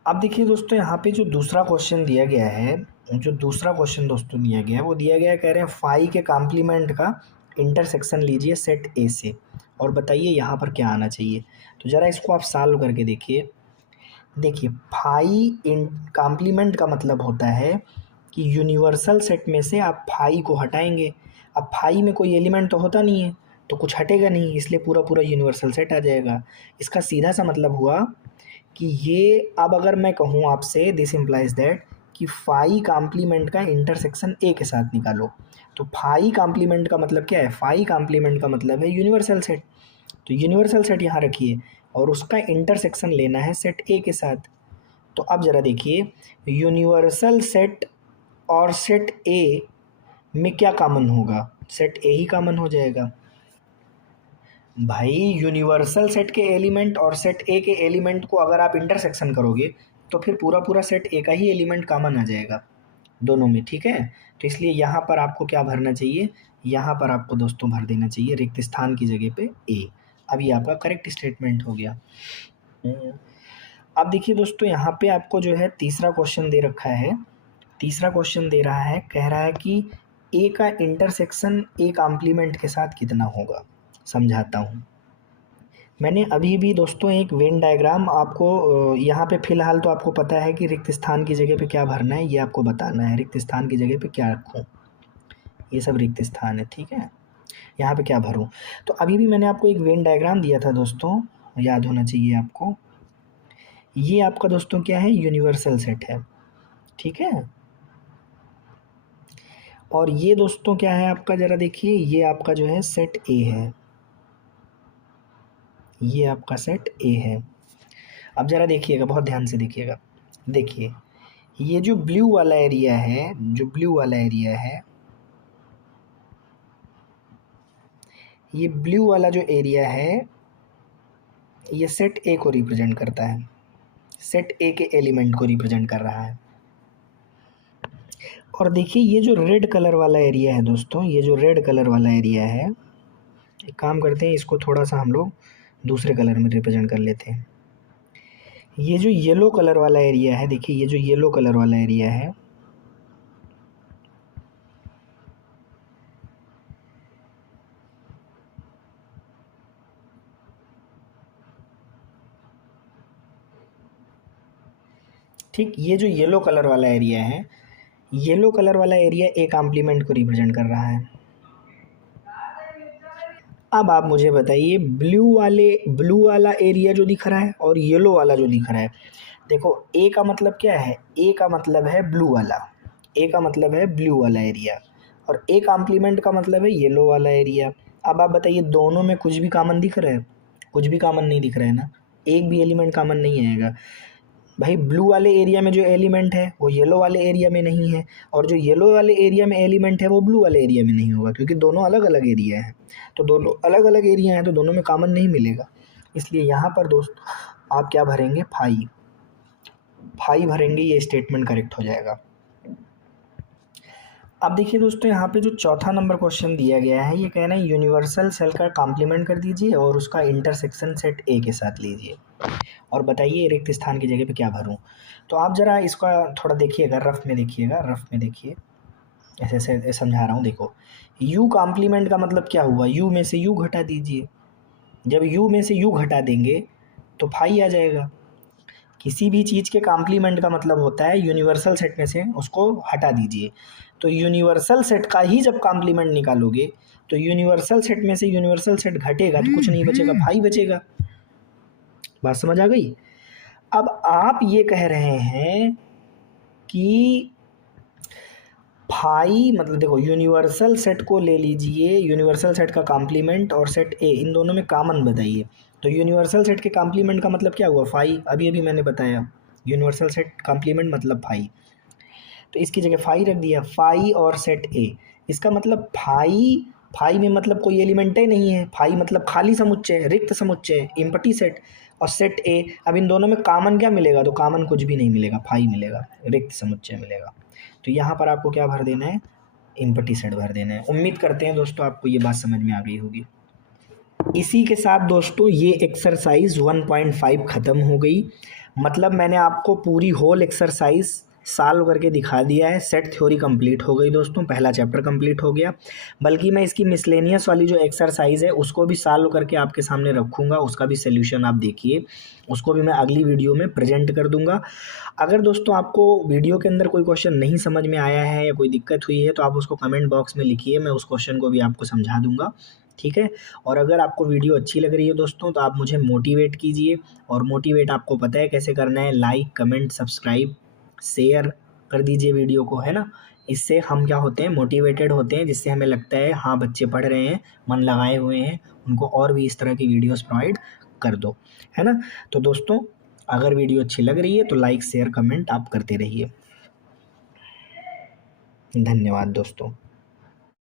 अब देखिए दोस्तों, यहाँ पे जो दूसरा क्वेश्चन दिया गया है, जो दूसरा क्वेश्चन दोस्तों दिया गया है वो दिया गया है, कह रहे हैं फाई के कॉम्प्लीमेंट का इंटरसेक्शन लीजिए सेट ए से और बताइए यहाँ पर क्या आना चाहिए। तो ज़रा इसको आप सॉल्व करके देखिए। देखिए, फाई इन कॉम्प्लीमेंट का मतलब होता है कि यूनिवर्सल सेट में से आप फाई को हटाएंगे। अब फाई में कोई एलिमेंट तो होता नहीं है, तो कुछ हटेगा नहीं, इसलिए पूरा पूरा यूनिवर्सल सेट आ जाएगा। इसका सीधा सा मतलब हुआ कि ये, अब अगर मैं कहूँ आपसे, दिस इम्प्लाइज दैट कि फाई कॉम्प्लीमेंट का इंटरसेक्शन ए के साथ निकालो। तो फाई कॉम्प्लीमेंट का मतलब क्या है, फाई कॉम्प्लीमेंट का मतलब है यूनिवर्सल सेट। तो यूनिवर्सल सेट यहाँ रखिए और उसका इंटरसेक्शन लेना है सेट ए के साथ। तो अब ज़रा देखिए, यूनिवर्सल सेट और सेट ए में क्या कॉमन होगा, सेट ए ही कॉमन हो जाएगा। भाई यूनिवर्सल सेट के एलिमेंट और सेट ए के एलिमेंट को अगर आप इंटरसेक्शन करोगे तो फिर पूरा पूरा सेट ए का ही एलिमेंट कॉमन आ जाएगा दोनों में। ठीक है, तो इसलिए यहाँ पर आपको क्या भरना चाहिए, यहाँ पर आपको दोस्तों भर देना चाहिए रिक्त स्थान की जगह पे ए। अब ये आपका करेक्ट स्टेटमेंट हो गया। अब देखिए दोस्तों, यहाँ पे आपको जो है तीसरा क्वेश्चन दे रखा है। तीसरा क्वेश्चन दे रहा है, कह रहा है कि ए का इंटरसेक्शन ए कॉम्प्लीमेंट के साथ कितना होगा। समझाता हूँ। मैंने अभी भी दोस्तों एक वेन डायग्राम आपको यहाँ पे फ़िलहाल तो आपको पता है कि रिक्त स्थान की जगह पे क्या भरना है, ये आपको बताना है। रिक्त स्थान की जगह पे क्या रखूँ, ये सब रिक्त स्थान है। ठीक है, यहाँ पे क्या भरूँ। तो अभी भी मैंने आपको एक वेन डायग्राम दिया था दोस्तों, याद होना चाहिए आपको। ये आपका दोस्तों क्या है, यूनिवर्सल सेट है। ठीक है, और ये दोस्तों क्या है आपका, ज़रा देखिए, ये आपका जो है सेट ए है, ये आपका सेट ए है। अब ज़रा देखिएगा, बहुत ध्यान से देखिएगा। देखिए, ये जो ब्लू वाला एरिया है, जो ब्लू वाला एरिया है, ये ब्लू वाला जो एरिया है, ये सेट ए को रिप्रेजेंट करता है, सेट ए के एलिमेंट को रिप्रेजेंट कर रहा है। और देखिए, ये जो रेड कलर वाला एरिया है दोस्तों, ये जो रेड कलर वाला एरिया है, एक काम करते हैं, इसको थोड़ा सा हम लोग दूसरे कलर में रिप्रेजेंट कर लेते हैं। ये जो येलो कलर वाला एरिया है, देखिए ये जो येलो कलर वाला एरिया है, ठीक, ये जो येलो कलर वाला एरिया है, येलो कलर वाला एरिया ए कॉम्प्लीमेंट को रिप्रेजेंट कर रहा है। अब आप मुझे बताइए, ब्लू वाला एरिया जो दिख रहा है और येलो वाला जो दिख रहा है, देखो ए का मतलब क्या है, ए का मतलब है ब्लू वाला, ए का मतलब है ब्लू वाला एरिया, और ए कॉम्प्लीमेंट का मतलब है येलो वाला एरिया। अब आप बताइए, दोनों में कुछ भी कॉमन दिख रहा है, कुछ भी कॉमन नहीं दिख रहा है ना, एक भी एलिमेंट कॉमन नहीं आएगा। भाई ब्लू वाले एरिया में जो एलिमेंट है वो येलो वाले एरिया में नहीं है, और जो येलो वाले एरिया में एलिमेंट है वो ब्लू वाले एरिया में नहीं होगा, क्योंकि दोनों अलग अलग एरिया हैं। तो दोनों अलग अलग एरिया हैं तो दोनों में कॉमन नहीं मिलेगा। इसलिए यहाँ पर दोस्त आप क्या भरेंगे, फाई, फाई भरेंगे, ये स्टेटमेंट करेक्ट हो जाएगा। अब देखिए दोस्तों, यहाँ पे जो चौथा नंबर क्वेश्चन दिया गया है, ये कहना है यूनिवर्सल सेल का कॉम्प्लीमेंट कर दीजिए और उसका इंटरसेक्शन सेट ए के साथ लीजिए और बताइए रिक्त स्थान की जगह पे क्या भरूं। तो आप ज़रा इसका थोड़ा देखिएगा, रफ में देखिएगा, रफ में देखिए। ऐसे ऐसे समझा रहा हूँ, देखो u कॉम्प्लीमेंट का मतलब क्या हुआ, u में से u घटा दीजिए। जब u में से u घटा देंगे तो फाई आ जाएगा। किसी भी चीज़ के कॉम्प्लीमेंट का मतलब होता है यूनिवर्सल सेट में से उसको हटा दीजिए। तो यूनिवर्सल सेट का ही जब कॉम्प्लीमेंट निकालोगे तो यूनिवर्सल सेट में से यूनिवर्सल सेट घटेगा तो कुछ नहीं बचेगा, फाई बचेगा। बात समझ आ गई। अब आप ये कह रहे हैं कि फाई मतलब देखो यूनिवर्सल सेट को ले लीजिए, यूनिवर्सल सेट का कॉम्प्लीमेंट और सेट ए, इन दोनों में कॉमन बताइए। तो यूनिवर्सल सेट के कॉम्प्लीमेंट का मतलब क्या हुआ, फाई। अभी अभी मैंने बताया यूनिवर्सल सेट कॉम्प्लीमेंट मतलब फाई। तो इसकी जगह फाई रख दिया, फाई और सेट ए। इसका मतलब फाई, फाई में मतलब कोई एलिमेंट ही नहीं है, फाई मतलब खाली समुच्चय, रिक्त समुच्चय, एम्प्टी सेट। और सेट ए, अब इन दोनों में कॉमन क्या मिलेगा, तो कॉमन कुछ भी नहीं मिलेगा, फाई मिलेगा, रिक्त समुच्चय मिलेगा। तो यहाँ पर आपको क्या भर देना है, एम्प्टी सेट भर देना है। उम्मीद करते हैं दोस्तों आपको ये बात समझ में आ गई होगी। इसी के साथ दोस्तों ये एक्सरसाइज 1.5 ख़त्म हो गई। मतलब मैंने आपको पूरी होल एक्सरसाइज सॉल्व करके दिखा दिया है। सेट थ्योरी कंप्लीट हो गई दोस्तों, पहला चैप्टर कंप्लीट हो गया। बल्कि मैं इसकी मिसलेनियस वाली जो एक्सरसाइज है उसको भी सॉल्व करके आपके सामने रखूँगा, उसका भी सोल्यूशन आप देखिए, उसको भी मैं अगली वीडियो में प्रेजेंट कर दूंगा। अगर दोस्तों आपको वीडियो के अंदर कोई क्वेश्चन नहीं समझ में आया है या कोई दिक्कत हुई है तो आप उसको कमेंट बॉक्स में लिखिए, मैं उस क्वेश्चन को भी आपको समझा दूंगा, ठीक है। और अगर आपको वीडियो अच्छी लग रही है दोस्तों तो आप मुझे मोटिवेट कीजिए। और मोटिवेट आपको पता है कैसे करना है, लाइक कमेंट सब्सक्राइब शेयर कर दीजिए वीडियो को, है ना। इससे हम क्या होते हैं, मोटिवेटेड होते हैं, जिससे हमें लगता है हाँ बच्चे पढ़ रहे हैं, मन लगाए हुए हैं, उनको और भी इस तरह की वीडियोस प्रोवाइड कर दो, है ना। तो दोस्तों अगर वीडियो अच्छी लग रही है तो लाइक शेयर कमेंट आप करते रहिए। धन्यवाद दोस्तों।